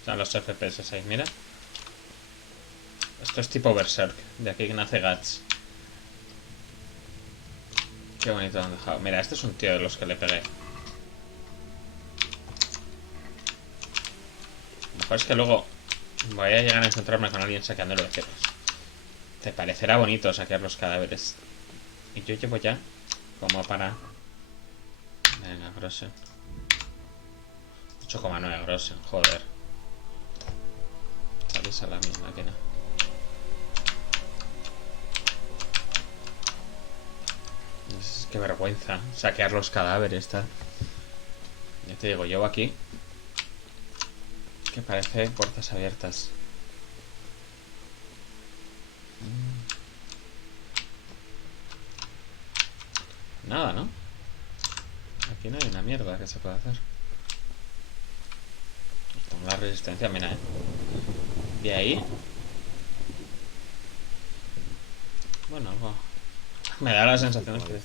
Están los FPS ahí, mira. Esto es tipo Berserk. De aquí que nace Guts. Qué bonito lo han dejado. Mira, este es un tío de los que le pegué. Lo mejor es que luego voy a llegar a encontrarme con alguien saqueándolo de ceros. Te parecerá bonito saquear los cadáveres. Y yo llevo ya como para... Venga, Grossen. 8,9 Grossen, joder. Salís a la misma máquina. Qué vergüenza saquear los cadáveres, tal. Ya te digo, llevo aquí que parece puertas abiertas. Nada, ¿no? Aquí no hay una mierda que se pueda hacer. Tengo la resistencia, mira, de ahí. Bueno, algo. Me da la sensación de que...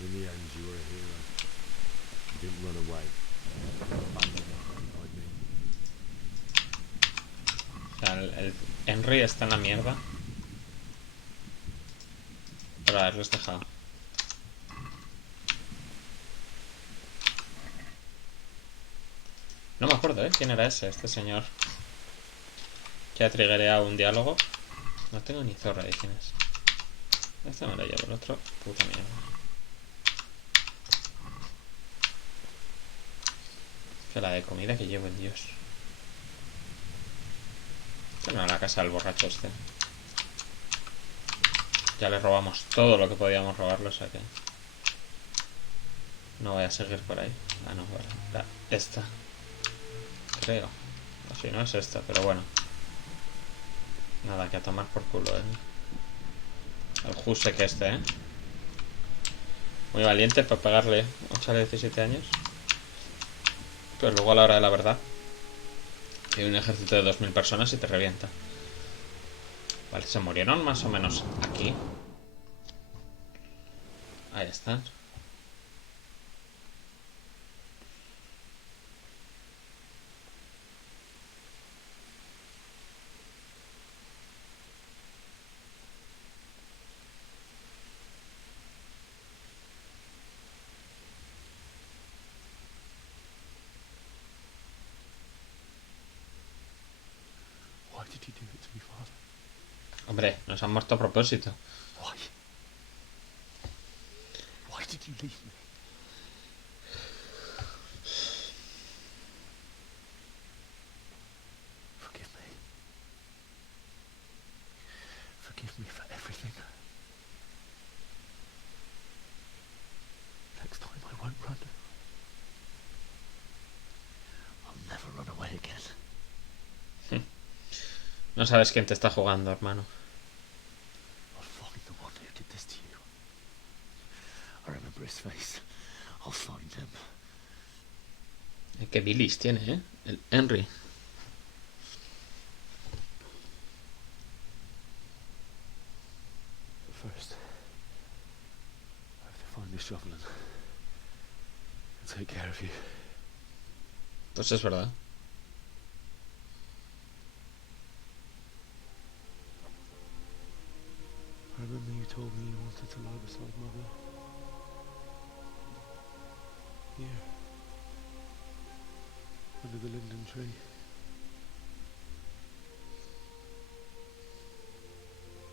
In the end, you were a hero. You didn't run away. O sea, el Henry está en la mierda por haberlos dejado. No me acuerdo, ¿Quién era ese? Este señor que ha triggereado un diálogo. No tengo ni zorra de quién es. Este me lo llevo, el otro, puta mierda. Que la de comida que llevo en Dios. Esta no era la casa del borracho este. Ya le robamos todo lo que podíamos robarlo, o sea que... No voy a seguir por ahí. Ah, no, vale. Esta. Creo. O si no es esta, pero bueno. Nada, que a tomar por culo, El Juse que este, Muy valiente para pegarle a un chaval de 17 años. Pero luego a la hora de la verdad hay un ejército de 2000 personas y te revienta. Vale, se murieron más o menos aquí. Ahí están. Why did you do it to me, father? Hombre, nos han muerto a propósito. Why? Why did you leave me? Forgive me. Forgive me for everything. Next time I won't run. I'll never run away again. No sabes quién te está jugando, hermano. I'll find the one who did this to you. I remember his face. I'll find him. Qué bilis tiene, El Henry. But first, I have to find this shovel and take care of you. Pues es verdad. I remember you told me you wanted to lie beside Mother. Here. Under the linden tree.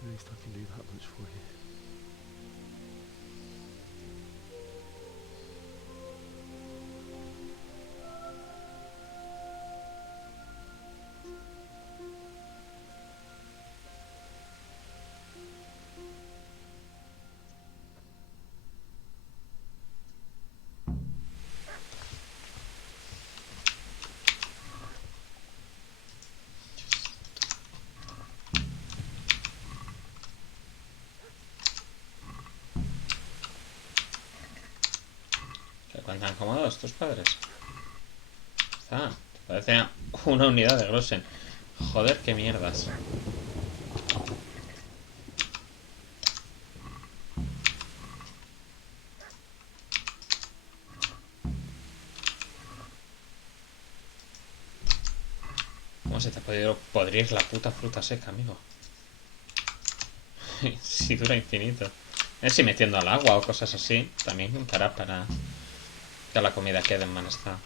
At least I can do that much for you. ¿Se cuentan cómodos tus padres? Está. Parece una unidad de Grossen. Joder, qué mierdas. ¿Cómo se te ha podido podrir la puta fruta seca, amigo? Si dura infinito. Si metiendo al agua o cosas así, también para que la comida quede en mal estado.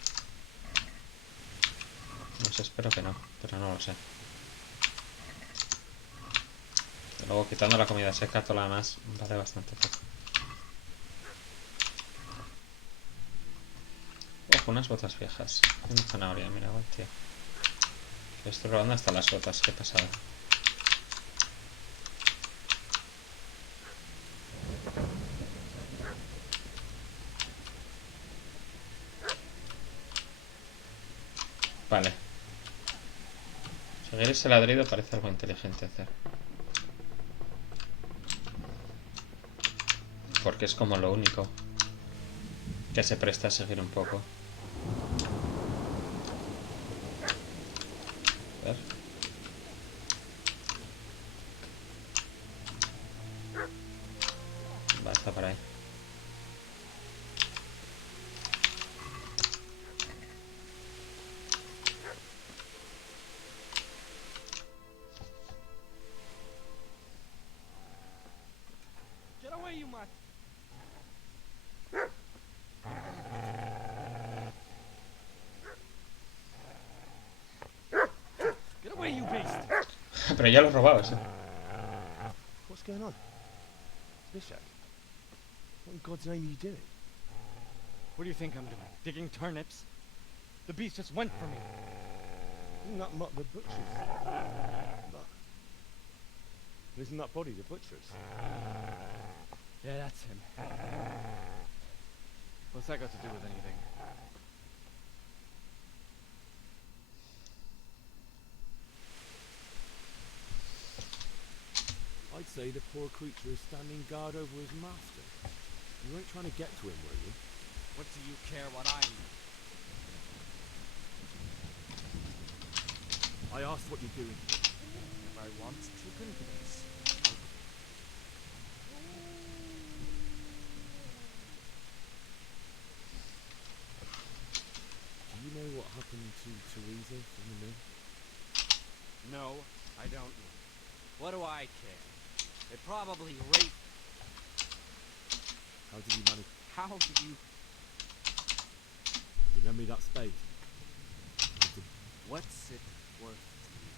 No sé, espero que no, pero no lo sé. Luego quitando la comida seca, todo lo demás vale bastante poco. Ojo, unas botas viejas. Una zanahoria, mira, buen tío. Estoy robando hasta las botas, qué pasada. Vale. Seguir ese ladrido parece algo inteligente hacer. Porque es como lo único que se presta a seguir un poco. A ver. Va, está por ahí. Get away, you mutt! Get away, you beast! Pero ya lo he robado ese. What's going on? Bishop? What in God's name are you doing? What do you think I'm doing? Digging turnips? The beast just went for me. Isn't that the butcher's? Isn't that body the butcher's? Yeah, that's him. What's that got to do with anything? I'd say the poor creature is standing guard over his master. You weren't trying to get to him, were you? What do you care what I mean? I asked what you're doing. If I want to confess. Do you know what happened to Teresa in the mill? No, I don't know. What do I care? They probably raped her. How did you manage? How do you... You lend me that spade? What's it worth to you?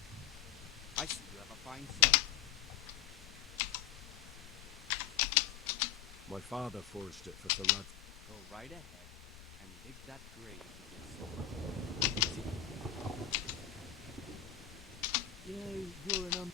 I see you have a fine sword. My father forged it for Sir Rad. Go right ahead and dig that grave with your sword. You know, you're an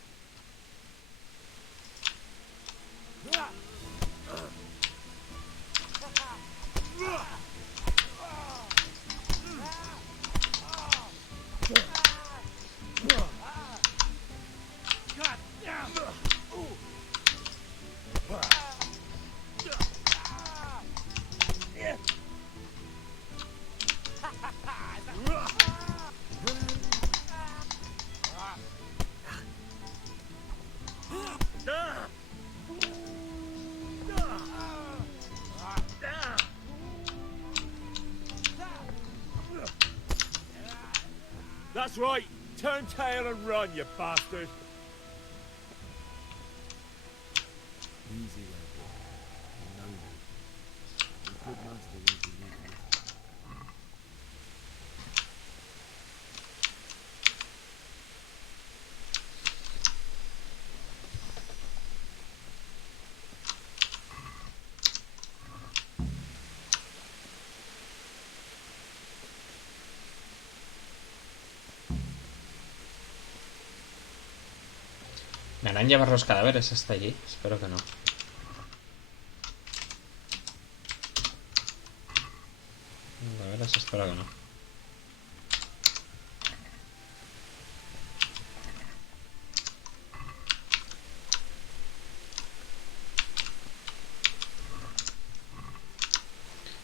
That's right! Turn tail and run, you bastard! easy way, boy. You know me. A good master won't be leaving this. ¿Me harán llevar los cadáveres hasta allí? Espero que no. Cadáveres, espero que no.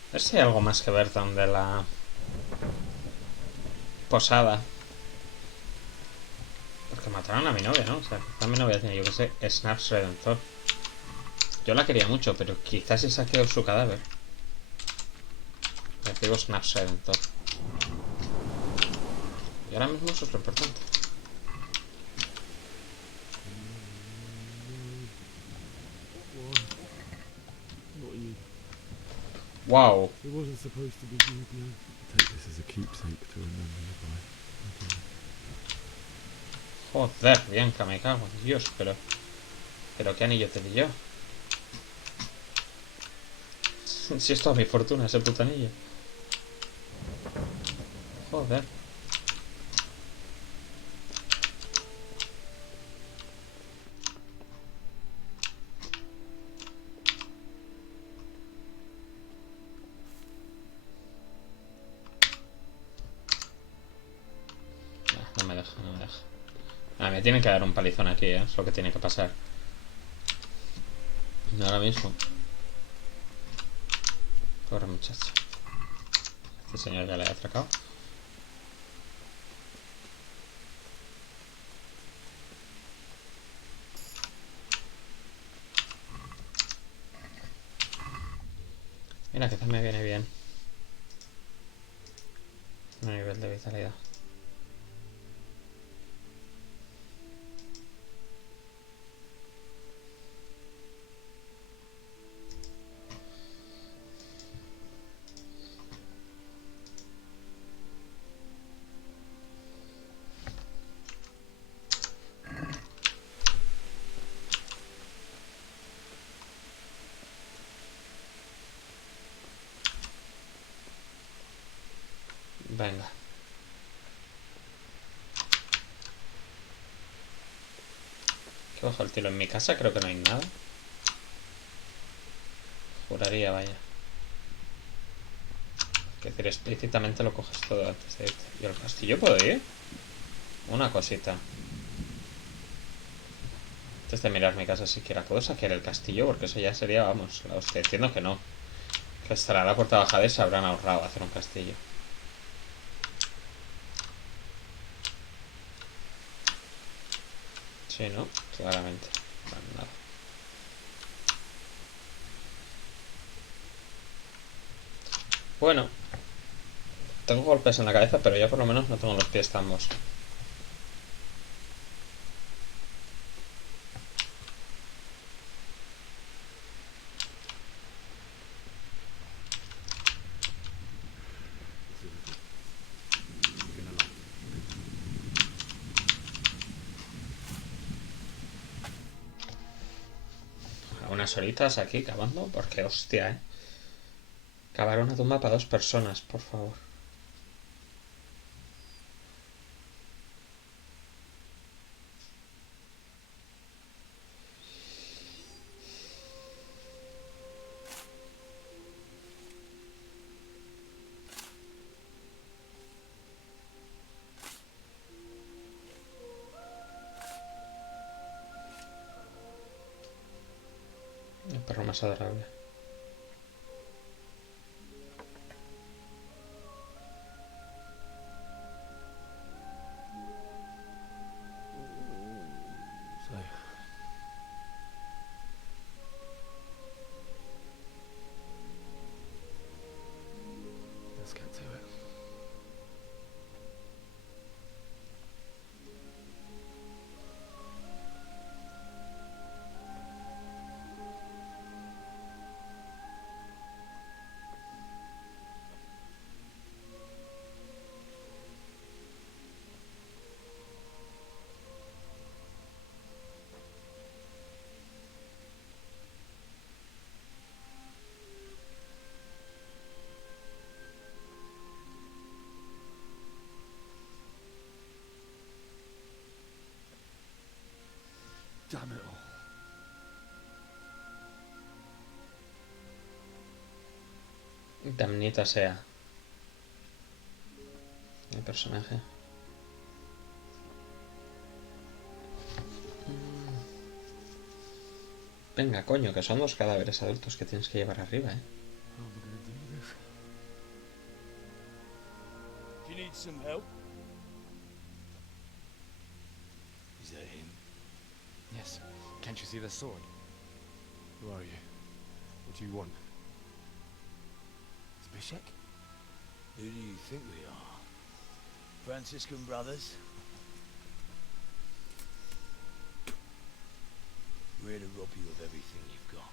A ver si hay algo más que ver donde la posada. Porque mataron a mi novia, ¿no? O sea, quizá mi novia tiene, yo que sé, Snaps Redentor. Yo la quería mucho, pero quizás si saqueo su cadáver. Recibo Snaps Redentor. Y ahora mismo eso es lo importante. Not you. Wow. It wasn't supposed to be you, Blue. Take this as a keepsake to remember you by. Okay. Joder, Bianca, me cago en Dios, pero qué anillo te di yo. Si es toda mi fortuna ese puto anillo. Joder. No me deja, no me deja. Me tienen que dar un palizón aquí, es lo que tiene que pasar. Ahora mismo. Pobre muchacho. Este señor ya le ha atracado. Mira, quizás me viene bien un nivel de vitalidad. Venga. Cojo el tiro. En mi casa creo que no hay nada. Juraría, vaya. Que decir, explícitamente lo coges todo antes de irte. ¿Y al castillo puedo ir? Una cosita. Antes de mirar mi casa siquiera, ¿puedo saquear el castillo? Porque eso ya sería, vamos, la hostia. Entiendo que no. Que estará la puerta bajada y se habrán ahorrado hacer un castillo. Sí, ¿no? Claramente. Bueno, nada. Bueno. Tengo golpes en la cabeza, pero ya por lo menos no tengo los pies tambos. Unas horitas aquí cavando, porque hostia, cavar una tumba para 2 personas, por favor. El perro más adorable. Let's get to it. Damn it all. Damnita sea. El personaje. Venga, coño, que son 2 cadáveres adultos que tienes que llevar arriba, Do you need some help? Is that him? Yes. Can't you see the sword? Who are you? What do you want? Zbyszek? Who do you think we are? Franciscan brothers? We're here to rob you of everything you've got.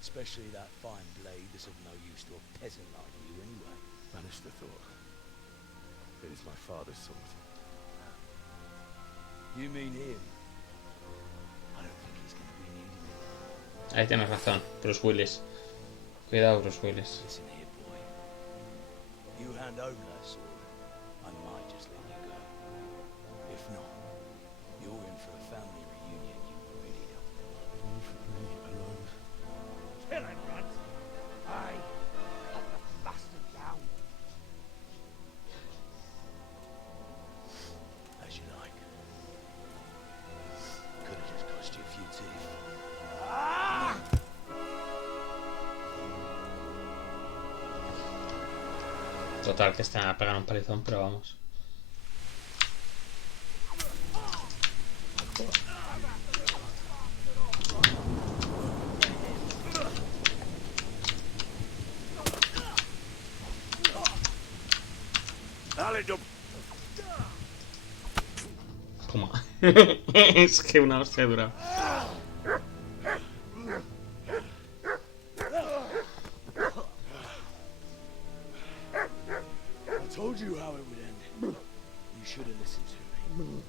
Especially that fine blade that's of no use to a peasant like you anyway. Banish the thought. It is my father's sword. You mean him? I don't think he's going to be needing it. Ahí tienes razón, Bruce Willis. Cuidado, Bruce Willis. Listen here, boy. You hand over that sword, I might just let you go. If not, you're in for a family reunion you really don't want. Leave me alone. Kill him, Runt! Aye. Cut the bastard down. As you like. Could have just cost you a few teeth. Ah! Total, que están a pegar un palizón, pero vamos. Toma. Es que una hostia dura. I told you how it would end. You should have listened to me.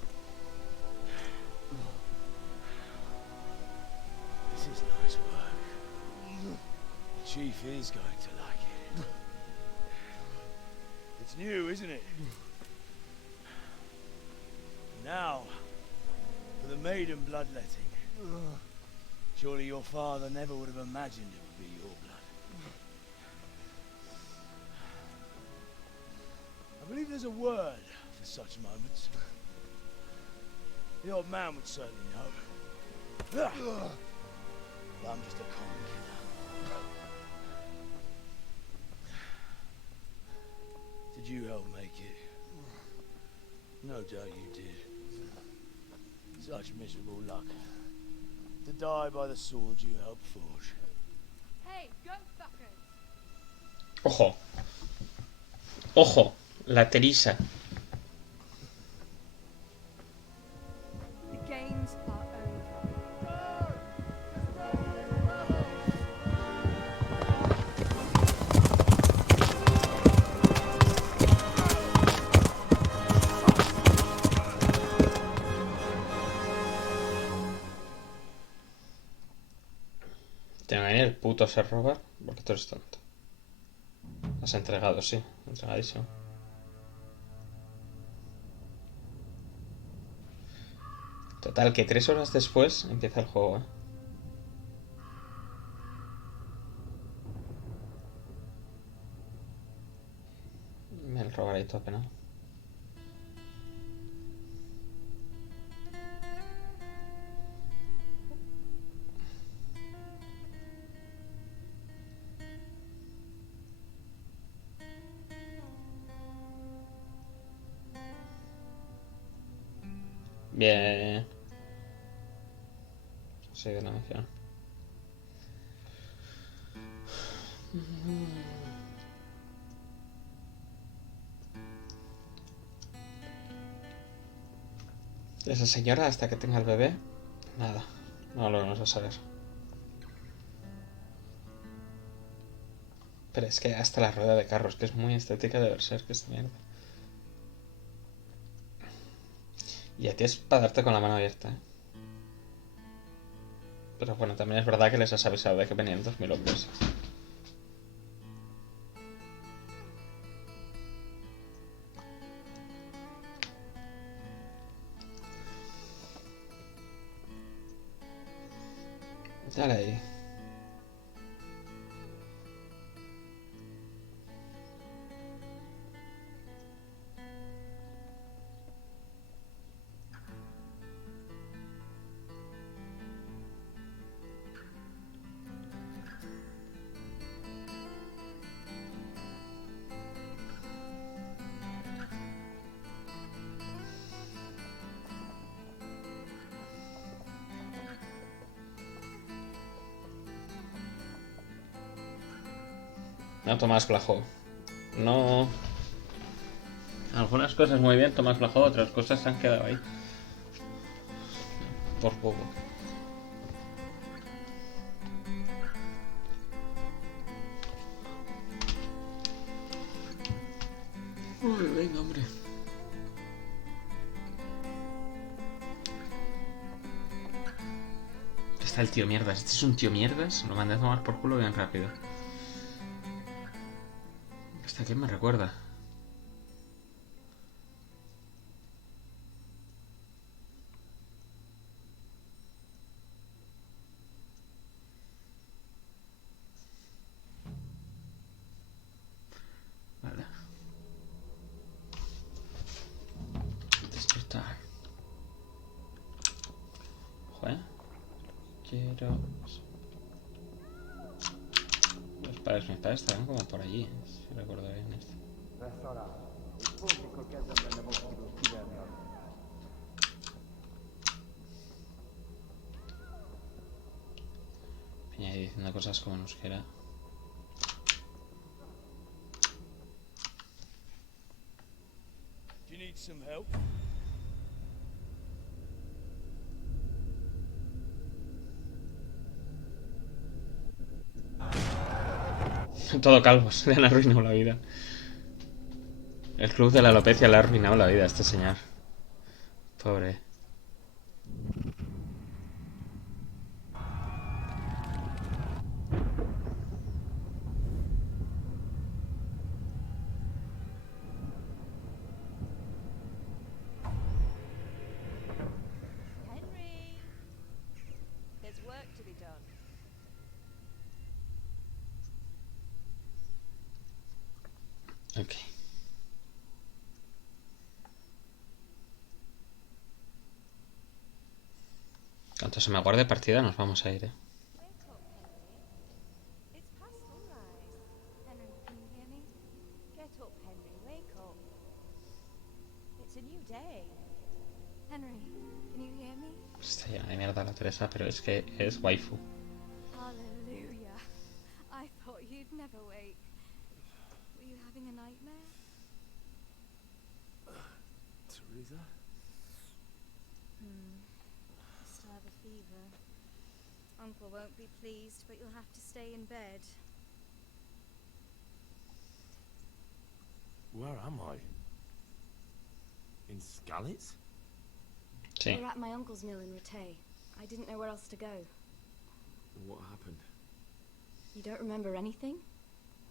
This is nice work. The chief is going to like it. It's new, isn't it? Now, for the maiden bloodletting. Surely your father never would have imagined it would be your blood. I believe there's a word for such moments. The old man would certainly know. But I'm just a common killer. Did you help make it? No doubt you did. Such miserable luck. To die by the sword you helped forge. Hey, go fuckers! Ojo. Ojo. La Teresa. The games are over. Te va a venir el puto ser robar porque tú eres tonto. Has entregado, sí. Entregadísimo. Total, que 3 horas después empieza el juego, ¿eh? Me el robaré todo penado. Bien. Sí, de la misión. Esa señora, hasta que tenga el bebé, nada, no lo vamos a saber. Pero es que hasta la rueda de carros, que es muy estética de Berserk esta mierda. Y a ti es para darte con la mano abierta, ¿eh? Pero bueno, también es verdad que les has avisado de que venían 2000 hombres. Dale ahí. No, Tomás Flajo. No. Algunas cosas muy bien, Tomás Flajo, otras cosas se han quedado ahí. Por poco. Uy, venga, hombre. Está el tío mierdas. Este es un tío mierdas. Lo mandé a tomar por culo bien rápido. ¿Hasta quién me recuerda? Vale. Despertar. Joder. Quiero... mis padres estaban como por allí, si recuerdo bien esto. Peña ahí diciendo cosas como en euskera. Do you need some help? Todo calvos, le han arruinado la vida. El club de la alopecia le ha arruinado la vida a este señor. Pobre. Henry! Cuanto se me guarde partida nos vamos a ir, ¿eh? It's past sunrise. Henry, can you hear me? Get up, Henry. Wake up. It's a new day. Henry, can you hear me? Está llena de mierda la Teresa, pero es que es waifu. Hallelujah. I thought you'd never wake. Were you having a nightmare? Teresa? I still have a fever. Uncle won't be pleased, but you'll have to stay in bed. Where am I? In Skalitz? Sí. We're at my uncle's mill in Rattay. I didn't know where else to go. What happened? You don't remember anything?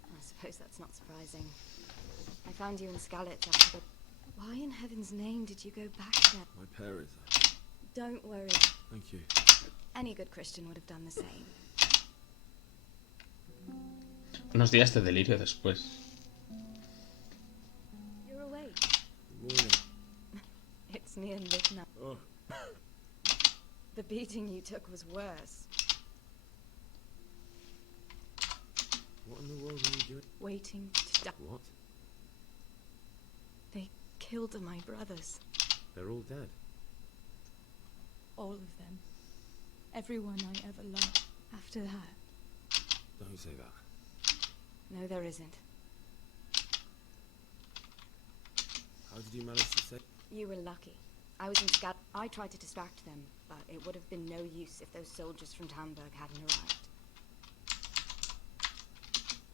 I suppose that's not surprising. I found you in Skalitz after the... Why in heaven's name did you go back there? My parents. Don't worry. Thank you. Any good Christian would have done the same. Unos días de delirio después. You're awake. Morning. It's near midnight. Oh. The beating you took was worse. What in the world are you doing? Waiting to die. What? They killed my brothers. They're all dead. All of them. Everyone I ever loved. After that. Don't say that. No, there isn't. How did you manage to say? You were lucky. I was in Scat. I tried to distract them, but it would have been no use if those soldiers from Tamburg hadn't arrived.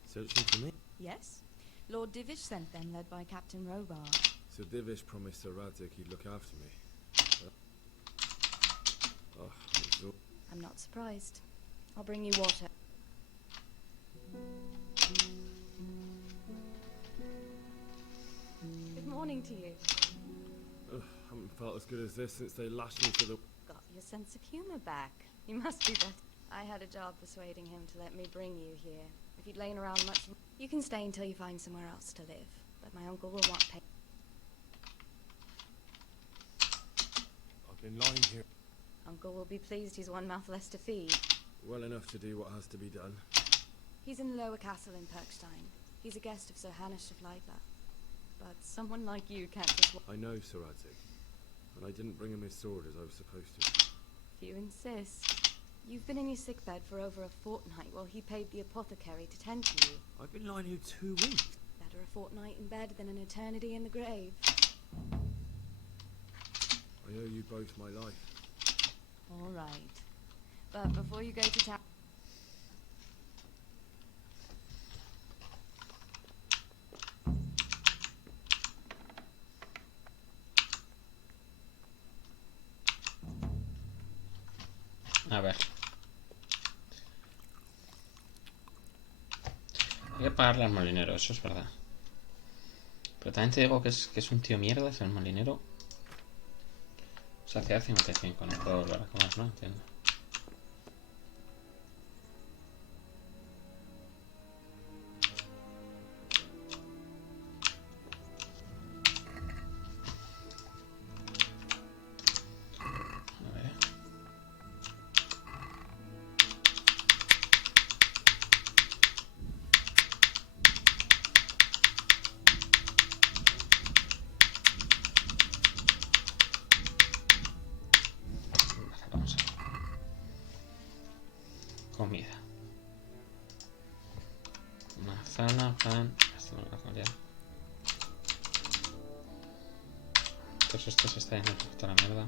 Searching for me? Yes. Lord Divish sent them, led by Captain Robar. So Divish promised Sir Radzik he'd look after me. Oh, I'm not surprised. I'll bring you water. Good morning to you. Haven't felt as good as this since they lashed me to the... Got your sense of humor back. You must be better. I had a job persuading him to let me bring you here. If you'd lain around much... You can stay until you find somewhere else to live. But my uncle will want pay. I've been lying here Uncle will be pleased he's one mouth less to feed. well enough to do what has to be done. He's in the lower castle in Perkstein. He's a guest of Sir Hanush of Leibler. But someone like you can't just... I know Sir Radzik, and I didn't bring him his sword as I was supposed to. If you insist. You've been in your sickbed for over a fortnight while he paid the apothecary to tend to you. I've been lying here 2 weeks. Better a fortnight in bed than an eternity in the grave. I owe you both my life. All right. But before you go to town... A ver. Hay que pagarle al molinero, eso es verdad. Pero también te digo que es un tío mierdas el molinero. Saciedad 55, no puedo volver a comer, ¿no? Entiendo. Comida. Manzana, pan. Esto no lo voy a cambiar. Todos estos están en toda la mierda.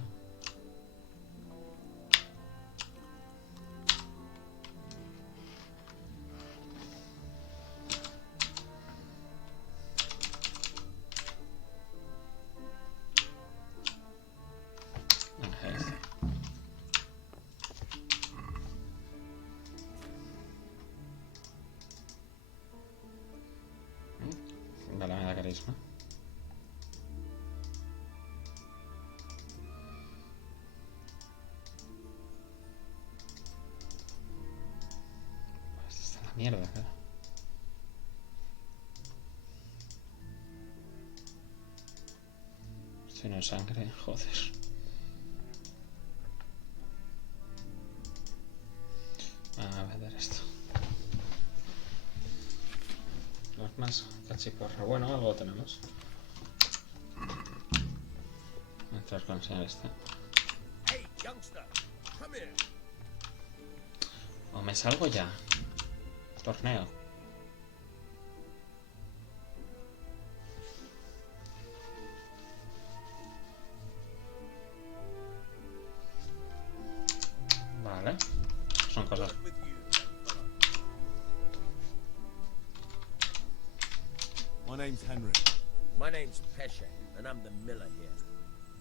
Vale, me da carisma. Esto está en la mierda, cara. Estoy no sangre, joder. Más cachiporra. Bueno, algo tenemos. Entrar con enseñar este. Hey, youngster, come here. O me salgo ya. Torneo. Vale. Son cosas. My name's Henry. My name's Pesce, and I'm the miller here.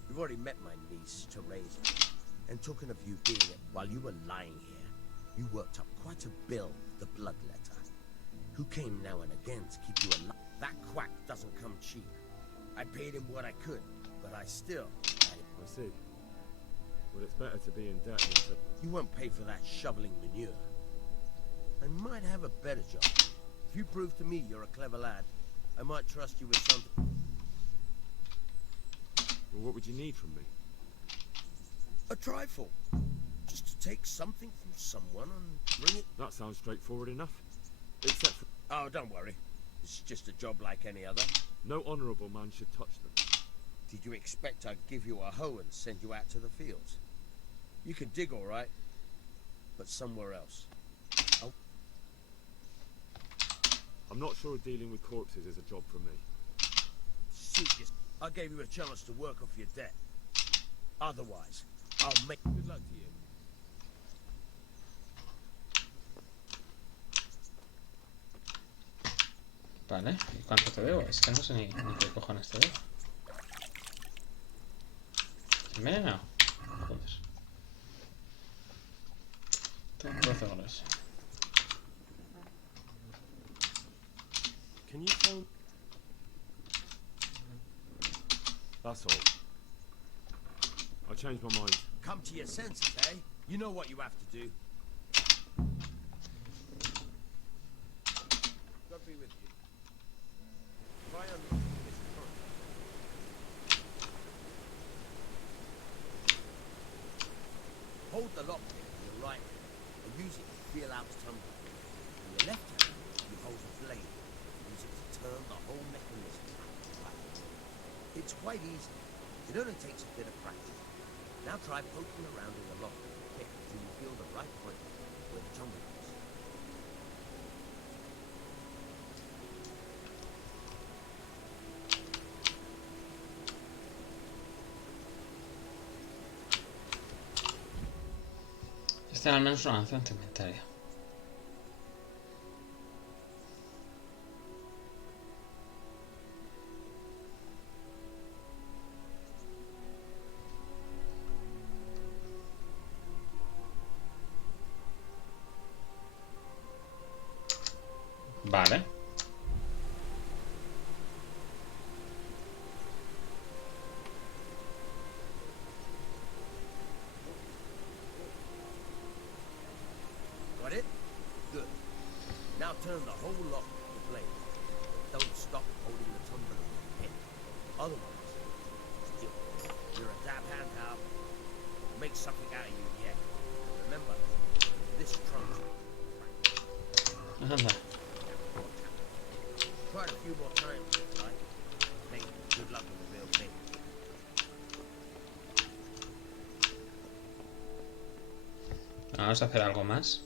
You've already met my niece, Teresa. And talking of you being it, while you were lying here, you worked up quite a bill with the bloodletter. Who came now and again to keep you alive? That quack doesn't come cheap. I paid him what I could, but I still... I see. Well, it's better to be in debt than to... You won't pay for that shoveling manure. I might have a better job. If you prove to me you're a clever lad, I might trust you with something. Well, what would you need from me? A trifle. Just to take something from someone and bring it... That sounds straightforward enough. Except for... Oh, don't worry. It's just a job like any other. No honourable man should touch them. Did you expect I'd give you a hoe and send you out to the fields? You can dig all right, but somewhere else. Oh. I'm not sure dealing with corpses is a job for me. Suit yourself. I gave you a chance to work off your debt. Otherwise, I'll make... Good luck to you. Vale, ¿y cuánto te debo? Es que no sé ni qué cojones te debo. ¿Envenenado? Joder. Tengo 12 goles. Can you tell... That's all. I changed my mind. Come to your senses, eh? You know what you have to do. God be with you. Try and this front. Hold the lock with your right hand and use it to feel out the tumbler. In your left hand, you hold the blade and use it to turn the whole mechanism right. It's quite easy. It only takes a bit of practice. Now try poking around in the lock with the pick until you feel the right point where the tumbler is. Este al menos una acción inventaria. Vale. Got it? Good. Now turn the whole lock with the blade. Don't stop holding the tumbler with the pin. Otherwise, you're a dab hand out. Make something out of you yet. Remember, this trumps. Anda. Try it a few more times, right? Hey, good luck with the real thing. Vamos a hacer algo más.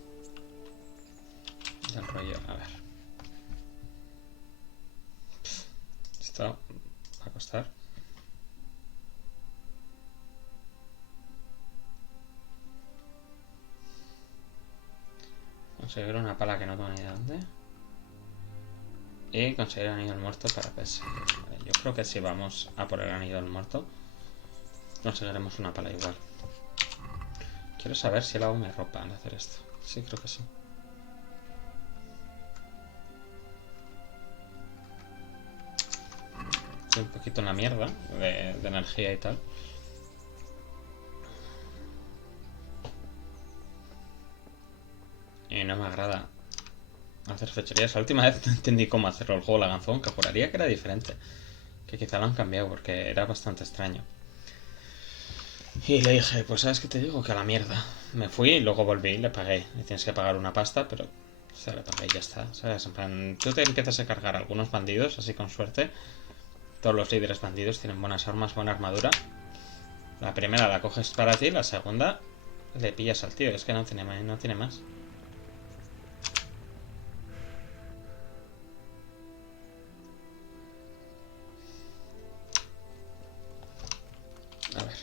Del rollo, a ver. Esto va a costar. Conseguir una pala que no tengo ni de dónde. Y conseguir el anillo del muerto para Pesce. Vale, yo creo que si vamos a por el anillo del muerto, conseguiremos una pala igual. Quiero saber si el agua me ropa al hacer esto. Sí, creo que sí. Estoy un poquito en la mierda de energía y tal. Y no me agrada hacer fechorías. La última vez no entendí cómo hacerlo el juego Laganzón, que juraría que era diferente. Que quizá lo han cambiado porque era bastante extraño. Y le dije, pues sabes qué te digo, que a la mierda. Me fui y luego volví y le pagué. Le tienes que pagar una pasta, pero Se le paga y ya está, ¿sabes? En plan, tú te empiezas a cargar a algunos bandidos, así con suerte. Todos los líderes bandidos tienen buenas armas, buena armadura. La primera la coges para ti, la segunda le pillas al tío. Es que no tiene más. A ver.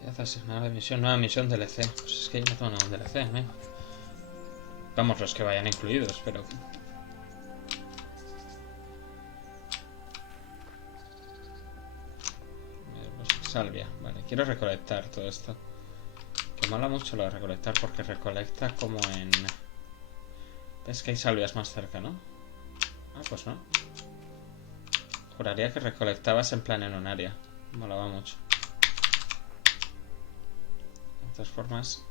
Te hace asignar nueva misión DLC. Pues es que yo no tengo ningún DLC, ¿eh? Vamos, los que vayan incluidos, pero... Salvia, vale, quiero recolectar todo esto. Que mola mucho lo de recolectar porque recolecta como en... Es que hay salvias más cerca, ¿no? Ah, pues no. Juraría que recolectabas en plan en un área. Molaba mucho. De todas formas,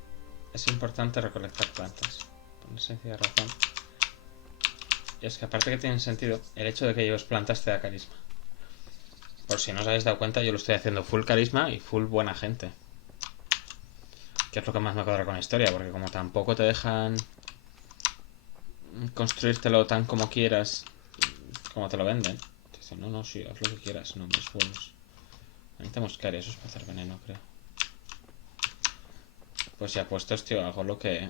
es importante recolectar plantas. Por una sencilla razón. Y es que aparte que tiene sentido, el hecho de que lleves plantas te da carisma. Por si no os habéis dado cuenta, yo lo estoy haciendo full carisma y full buena gente. Que es lo que más me cuadra con la historia, porque como tampoco te dejan construírtelo tan como quieras, como te lo venden. Te dicen, no, sí, haz lo que quieras, nombres buenos. Necesita muscaria, eso es para hacer veneno, creo. Pues ya puestos, tío, hago lo que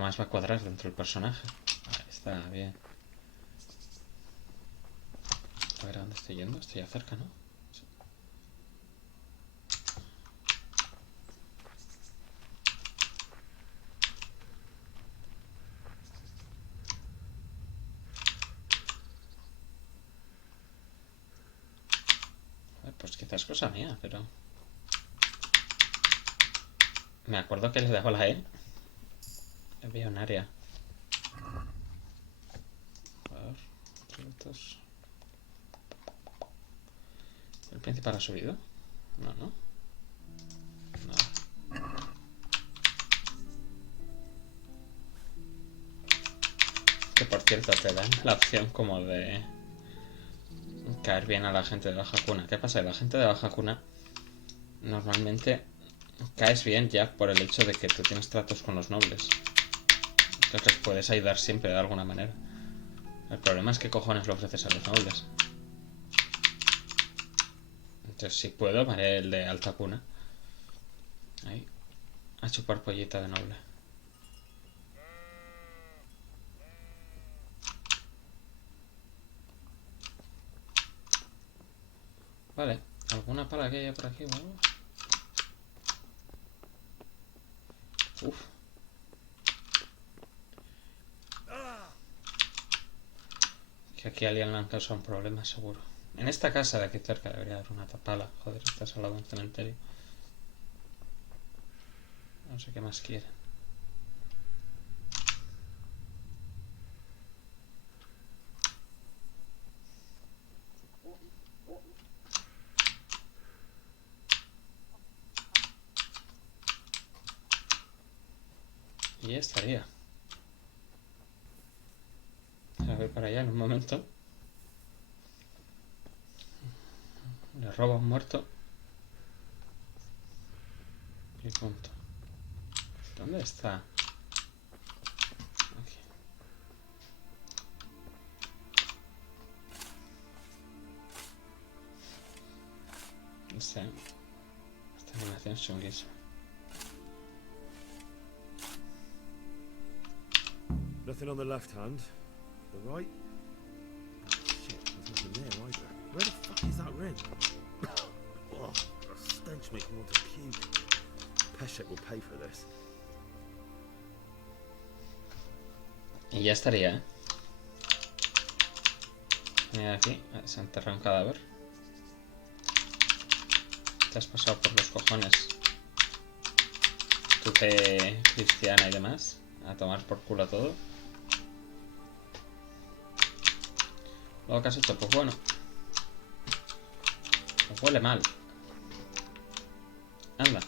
más va a cuadrar dentro del personaje. Ahí está, bien. A ver, ¿a dónde estoy yendo? Estoy ya cerca, ¿no? Sí. A ver, pues quizás cosa mía, pero... Me acuerdo que le daba la E. Había un área. A ver, productos. ¿El principal ha subido? No, ¿no? No. Que por cierto, te dan la opción como de caer bien a la gente de baja cuna. ¿Qué pasa? La gente de baja cuna normalmente caes bien ya por el hecho de que tú tienes tratos con los nobles. Entonces puedes ayudar siempre de alguna manera. El problema es que cojones lo ofreces a los nobles. Entonces si puedo, haré el de alta cuna. Ahí. A chupar pollita de noble. Vale. ¿Alguna pala que haya por aquí o algo? Uf. Que aquí a alguien le han causado un problema, seguro. En esta casa de aquí cerca debería haber una pala. Joder, estás al lado de un cementerio. No sé qué más quieren. Y ya estaría. A ver para allá en un momento. Le roba un muerto. Y punto. ¿Dónde está? Aquí. No sé. Esta animación es chunguísima. Nothing on the left hand. The right? Oh, shit, there's nothing there either. Where the fuck is that ring? Oh, the stench makes me want to puke. Peshek will pay for this. Y ya estaría, ¿eh? Mira aquí, se ha enterrado un cadáver. Te has pasado por los cojones. Tu fe cristiana y demás. A tomar por culo todo. Luego que has hecho, pues bueno. Pues huele mal. Anda.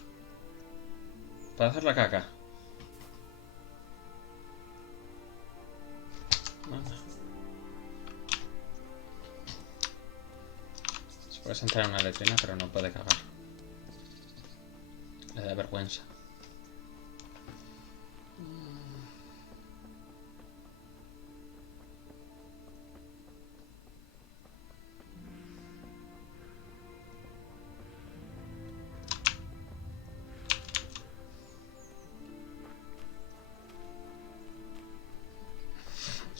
¿Puedo hacer la caca? Anda. Se puede entrar en una letrina, pero no puede cagar. Le da vergüenza.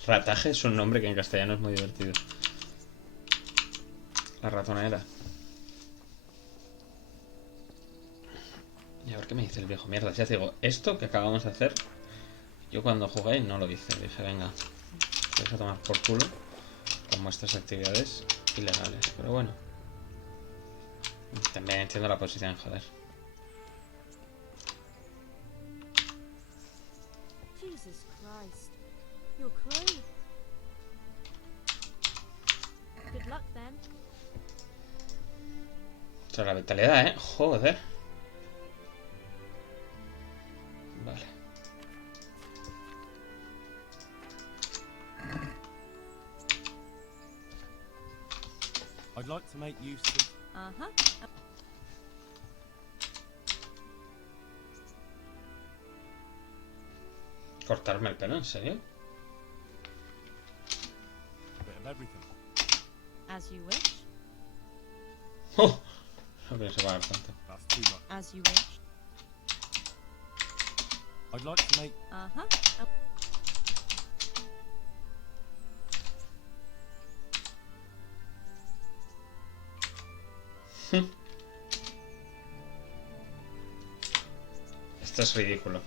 Rataje es un nombre que en castellano es muy divertido. La ratonera. Y a ver qué me dice el viejo. Mierda, ya te digo, esto que acabamos de hacer, yo cuando jugué no lo hice. Dije, venga, te vas a tomar por culo como estas actividades ilegales. Pero bueno, también entiendo la posición, joder. Jesus Christ. Your crew. Good luck then. O sea, la vitalidad, joder. Vale. I'd like to make use of... Uh-huh. ¿Cortarme el pelo? ¿En serio? A bit of everything. As you wish. ¡Oh! No pienso pagar tanto. That's too much. As you wish. I'd like to make... Uh-huh. Esto es ridículo.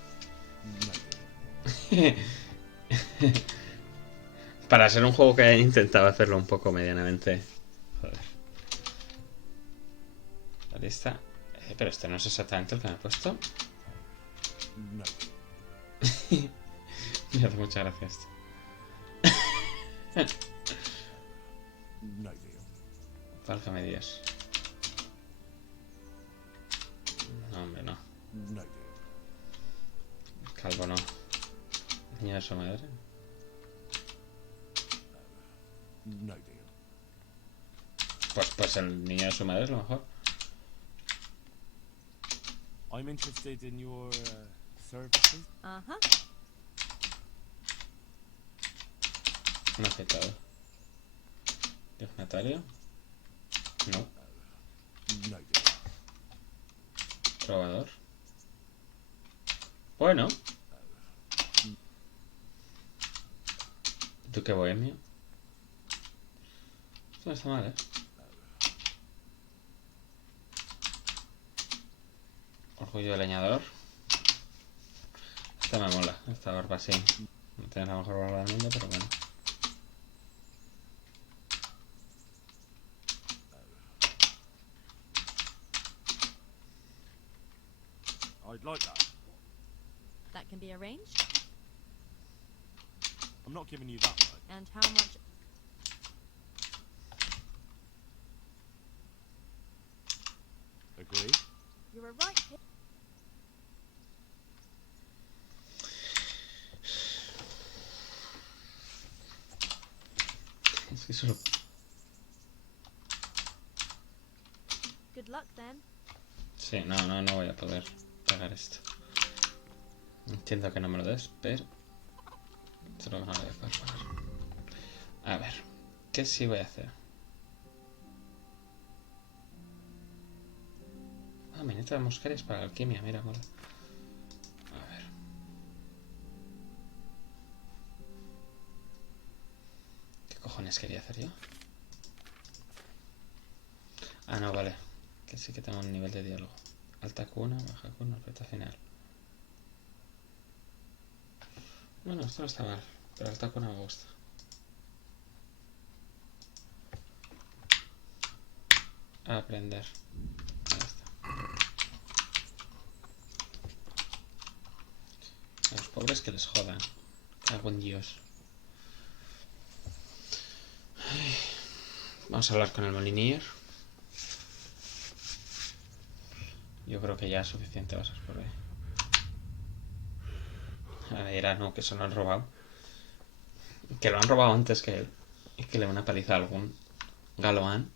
Para ser un juego que hayan intentado hacerlo un poco medianamente. Joder. La lista. Pero este no es exactamente el que me he puesto. No. Me hace mucha gracia esto. No deal. Válgame Dios. No, hombre, no. No deal. Calvo no. Niño de su madre. No deal. Pues el niño de su madre es lo mejor. I'm interested in your services. Uh-huh. Un afeitado. Dignatario. No. No deal. Probador. Bueno. ¿Tú qué bohemio? Esto no está mal, ¿eh? Orgullo de leñador. Esta me mola. Esta barba sí. No tiene la mejor barba del mundo, pero bueno. I'd like that. That can be arranged. I'm not giving you that much. And how much? Agree? You're a right. Es que solo... Good luck then. Sí, no voy a poder pagar esto. Entiendo que no me lo des, pero... Solo que no lo voy a poder pagar. A ver, ¿qué sí voy a hacer? Ah, mineta de mosqueras para alquimia, mira, mola. A ver. ¿Qué cojones quería hacer yo? Ah, no, vale. Que sí que tengo un nivel de diálogo. Alta cuna, baja cuna, reta final. Bueno, esto no está mal, pero alta cuna me gusta. A aprender. Ahí está. A los pobres que les jodan. Cago en Dios. Ay. Vamos a hablar con el Molinier. Yo creo que ya es suficiente vas por ahí. Ahora dirá, no, que se lo han robado. Que lo han robado antes que él. Y que le van a palizar a algún galoán.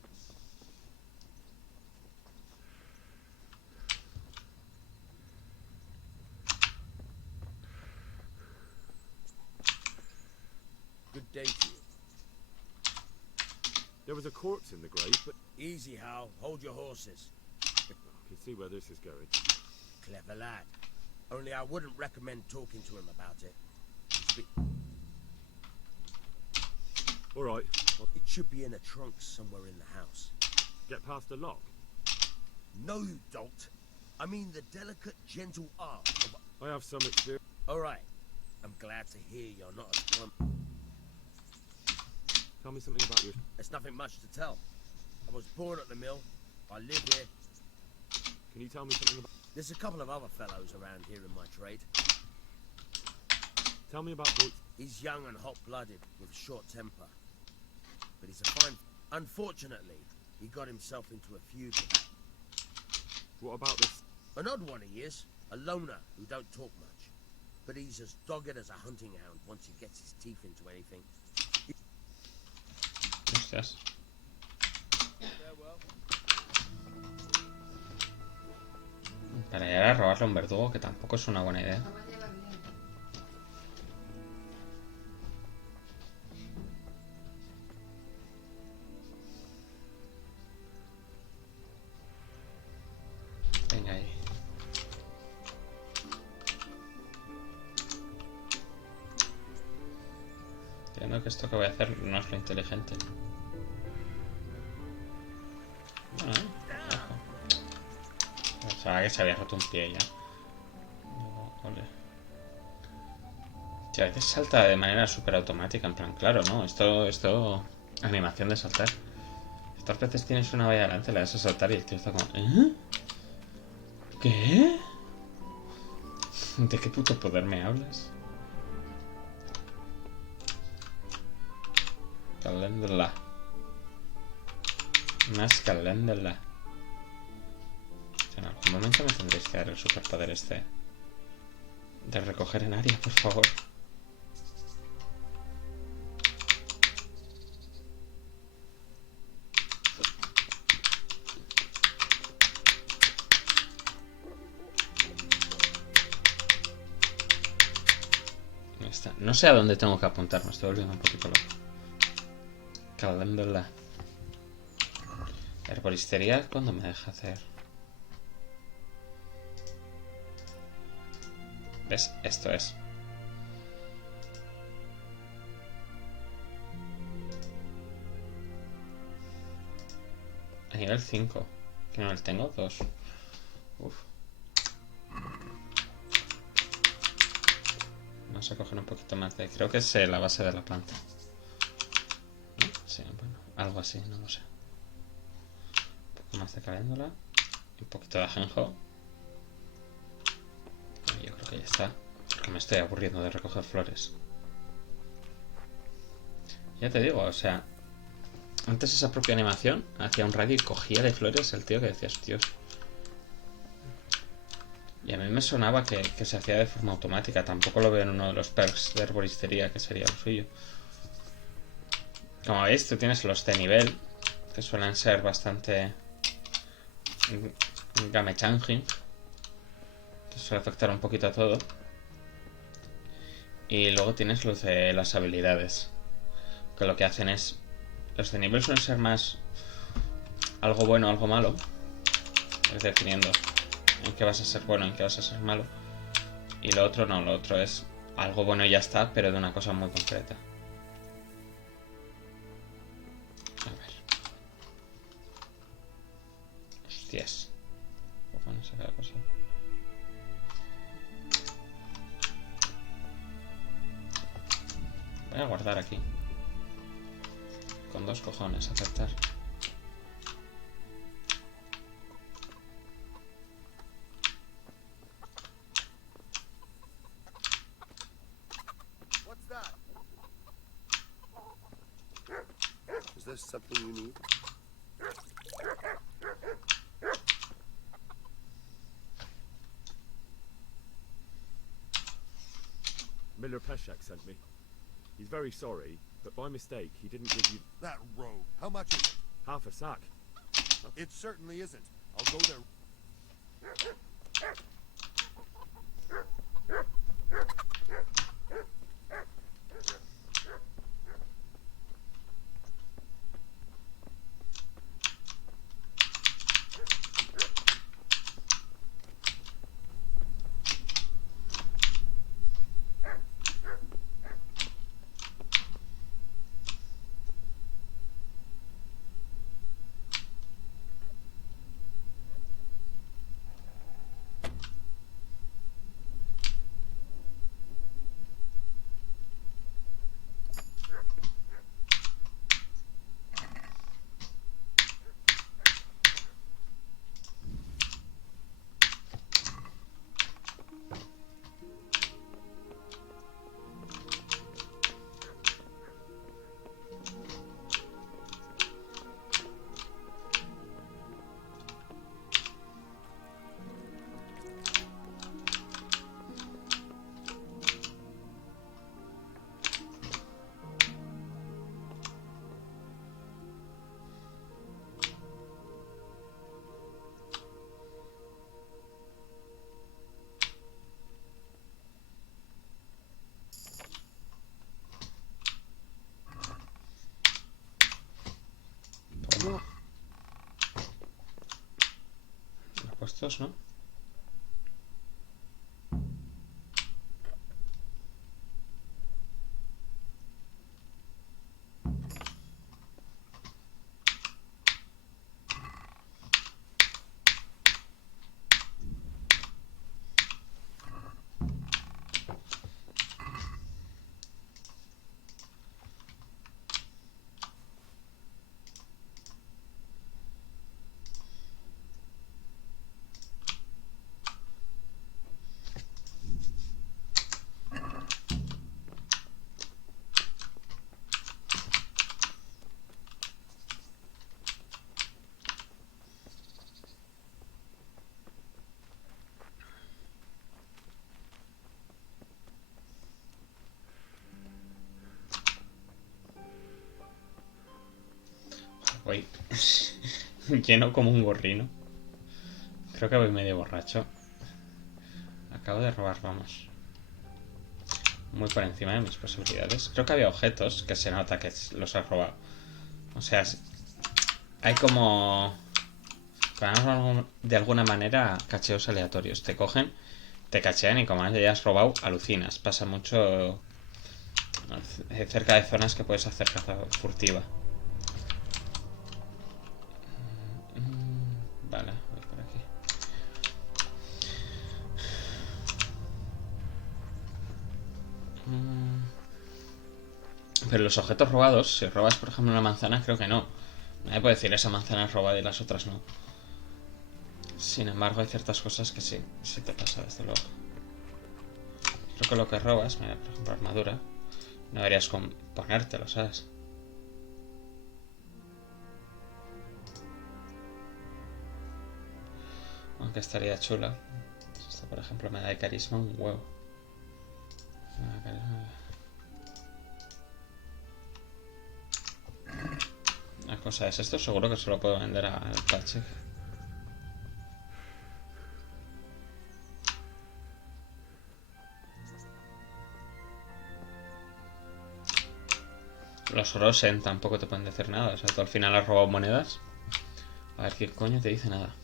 Good day to you. There was a corpse in the grave, but... Easy, Hal. Hold your horses. I can see where this is going. Clever lad. Only I wouldn't recommend talking to him about it. All right. It should be in a trunk somewhere in the house. Get past the lock? No, you don't. I mean the delicate, gentle art of... I have some experience. All right. I'm glad to hear you're not as plump. Tell me something about your... There's nothing much to tell. I was born at the mill. I live here. Can you tell me something about... There's a couple of other fellows around here in my trade. Tell me about Boyd. He's young and hot-blooded, with a short temper. But he's a fine... Unfortunately, he got himself into a feud with that. What about this? An odd one he is. A loner who don't talk much. But he's as dogged as a hunting hound once he gets his teeth into anything. Hostias. Para llegar a robarle a un verdugo, que tampoco es una buena idea. Venga ahí. Entiendo que esto que voy a hacer no es lo inteligente. Bueno, ojo. Pensaba que se había roto un pie ya. Ole. Sí, a veces salta de manera súper automática, en plan, claro, ¿no? Esto... Animación de saltar. Estas veces tienes una valla delante, la das a saltar y el tío está como... ¿Eh? ¿Qué? ¿De qué puto poder me hablas? Caléndula. Más caléndula. En algún momento me tendréis que dar el superpoder este de recoger en área, por favor. Ahí está. No sé a dónde tengo que apuntar, me estoy volviendo un poquito loco. Caléndula. Herboristería, ¿cuándo me deja hacer? ¿Ves? Esto es. A nivel 5. ¿Qué nivel tengo? 2. Uf. Vamos a coger un poquito más de... Creo que es la base de la planta. ¿No? Sí, bueno. Algo así, no lo sé. Un poco más de caléndula. Un poquito de ajenjo. Yo creo que ya está. Porque me estoy aburriendo de recoger flores. Ya te digo, o sea... Antes esa propia animación hacía un radio y cogía de flores el tío que decías, Dios. Y a mí me sonaba que se hacía de forma automática. Tampoco lo veo en uno de los perks de herboristería, que sería lo suyo. Como veis, tú tienes los de nivel, que suelen ser bastante... game changing. Que suele afectar un poquito a todo. Y luego tienes los de las habilidades, que lo que hacen es... Los de nivel suelen ser más algo bueno, algo malo. Es definiendo en qué vas a ser bueno, en qué vas a ser malo. Y lo otro no, lo otro es algo bueno y ya está, pero de una cosa muy concreta. A ver. Hostias. ¿Cómo se cada cosa? Voy a guardar aquí. Con 2 cojones, aceptar. What's that? Is there something you need? Miller Peshek sent me. He's very sorry, but by mistake, he didn't give you... That rogue. How much is it? Half a sack. It certainly isn't. I'll go there. puestos, ¿no? Voy lleno como un gorrino. Creo que voy medio borracho. Acabo de robar, vamos. Muy por encima de mis posibilidades. Creo que había objetos que se nota que los has robado. O sea, hay como... de alguna manera, cacheos aleatorios. Te cogen, te cachean y como hayas robado, alucinas. Pasa mucho cerca de zonas que puedes hacer caza furtiva. Vale, voy por aquí. Pero los objetos robados, si robas por ejemplo una manzana, creo que no. Nadie puede decir esa manzana es robada y las otras no. Sin embargo, hay ciertas cosas que sí, se te pasa desde luego. Creo que lo que robas, mira, por ejemplo armadura, no deberías ponértelo, ¿sabes? Aunque estaría chula. Esto por ejemplo me da de carisma un huevo. La cosa es, esto seguro que se lo puedo vender al Pache. Los Rosen tampoco te pueden decir nada. O sea, tú al final has robado monedas. A ver qué coño te dice nada.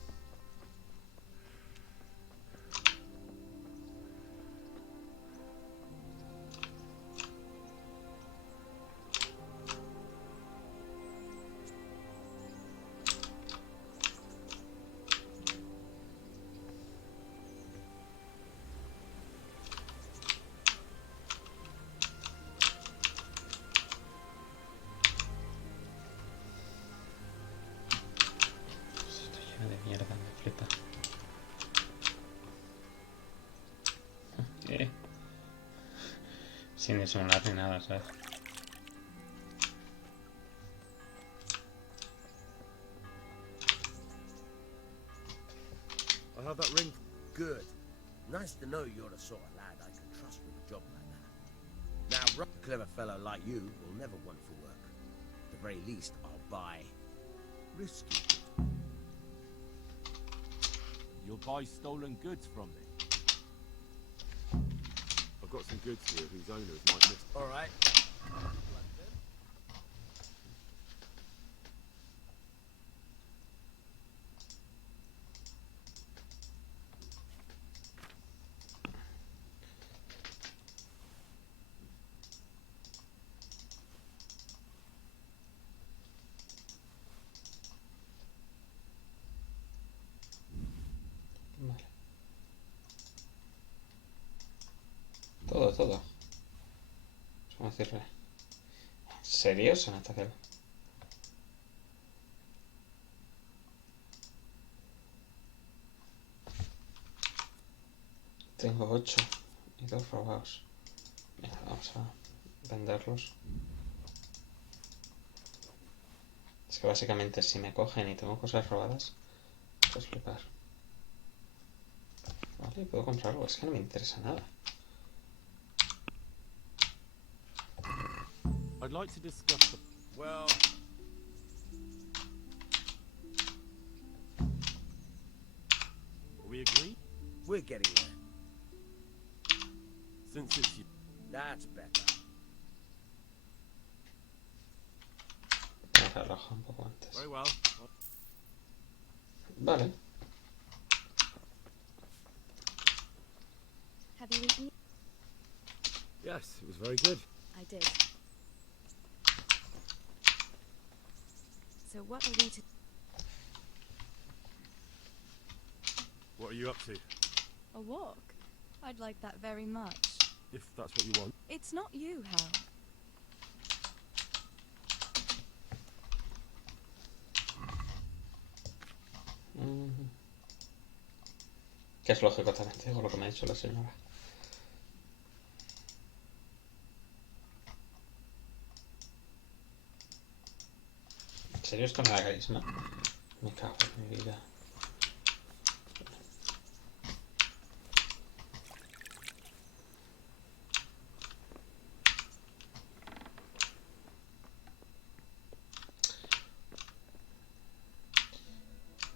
De mierda, me flipa. Sin disimular ni nada, ¿sabes? I have that ring. Good. Nice to know you're the sort of lad I can trust with a job like that. Now, a clever fellow like you will never want for work. At the very least, I'll buy risky. You'll buy stolen goods from me. I've got some goods here whose owners might miss. All right. Vale. Todo. Vamos a decirle. ¿En serio? Son ataques. Tengo 8 y 2 robados. Venga, vamos a venderlos. Es que básicamente si me cogen y tengo cosas robadas, pues flipar. Vale, puedo comprarlo, es que no me interesa nada. I'd like to discuss the... Well... Are we agreed? We're getting there. Since it's you... That's better. Me relajo un poco antes. Very well. Vale. Yes, it was very good. I did. So what are we to... What are you up to? A walk? I'd like that very much. If that's what you want. It's not you, Hal. Que es lógico también, digo lo que me ha dicho la señora. ¿En serio esto me da carisma? Me cago en mi vida.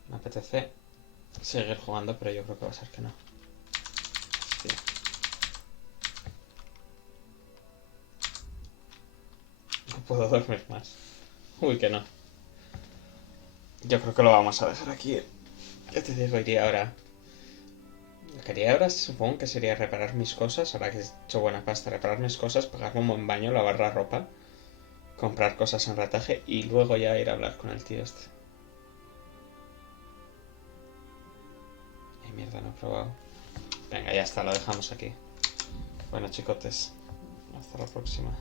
Me apetece seguir jugando, pero yo creo que va a ser que no. Hostia. No puedo dormir más. Uy, que no. Yo creo que lo vamos a dejar aquí. Ya te digo, iría ahora. Lo que haría ahora supongo que sería reparar mis cosas. Ahora que he hecho buena pasta, reparar mis cosas, pagarme un buen baño, lavar la ropa, comprar cosas en rataje y luego ya ir a hablar con el tío este. Ay, mierda, no he probado. Venga, ya está, lo dejamos aquí. Bueno, chicotes, hasta la próxima.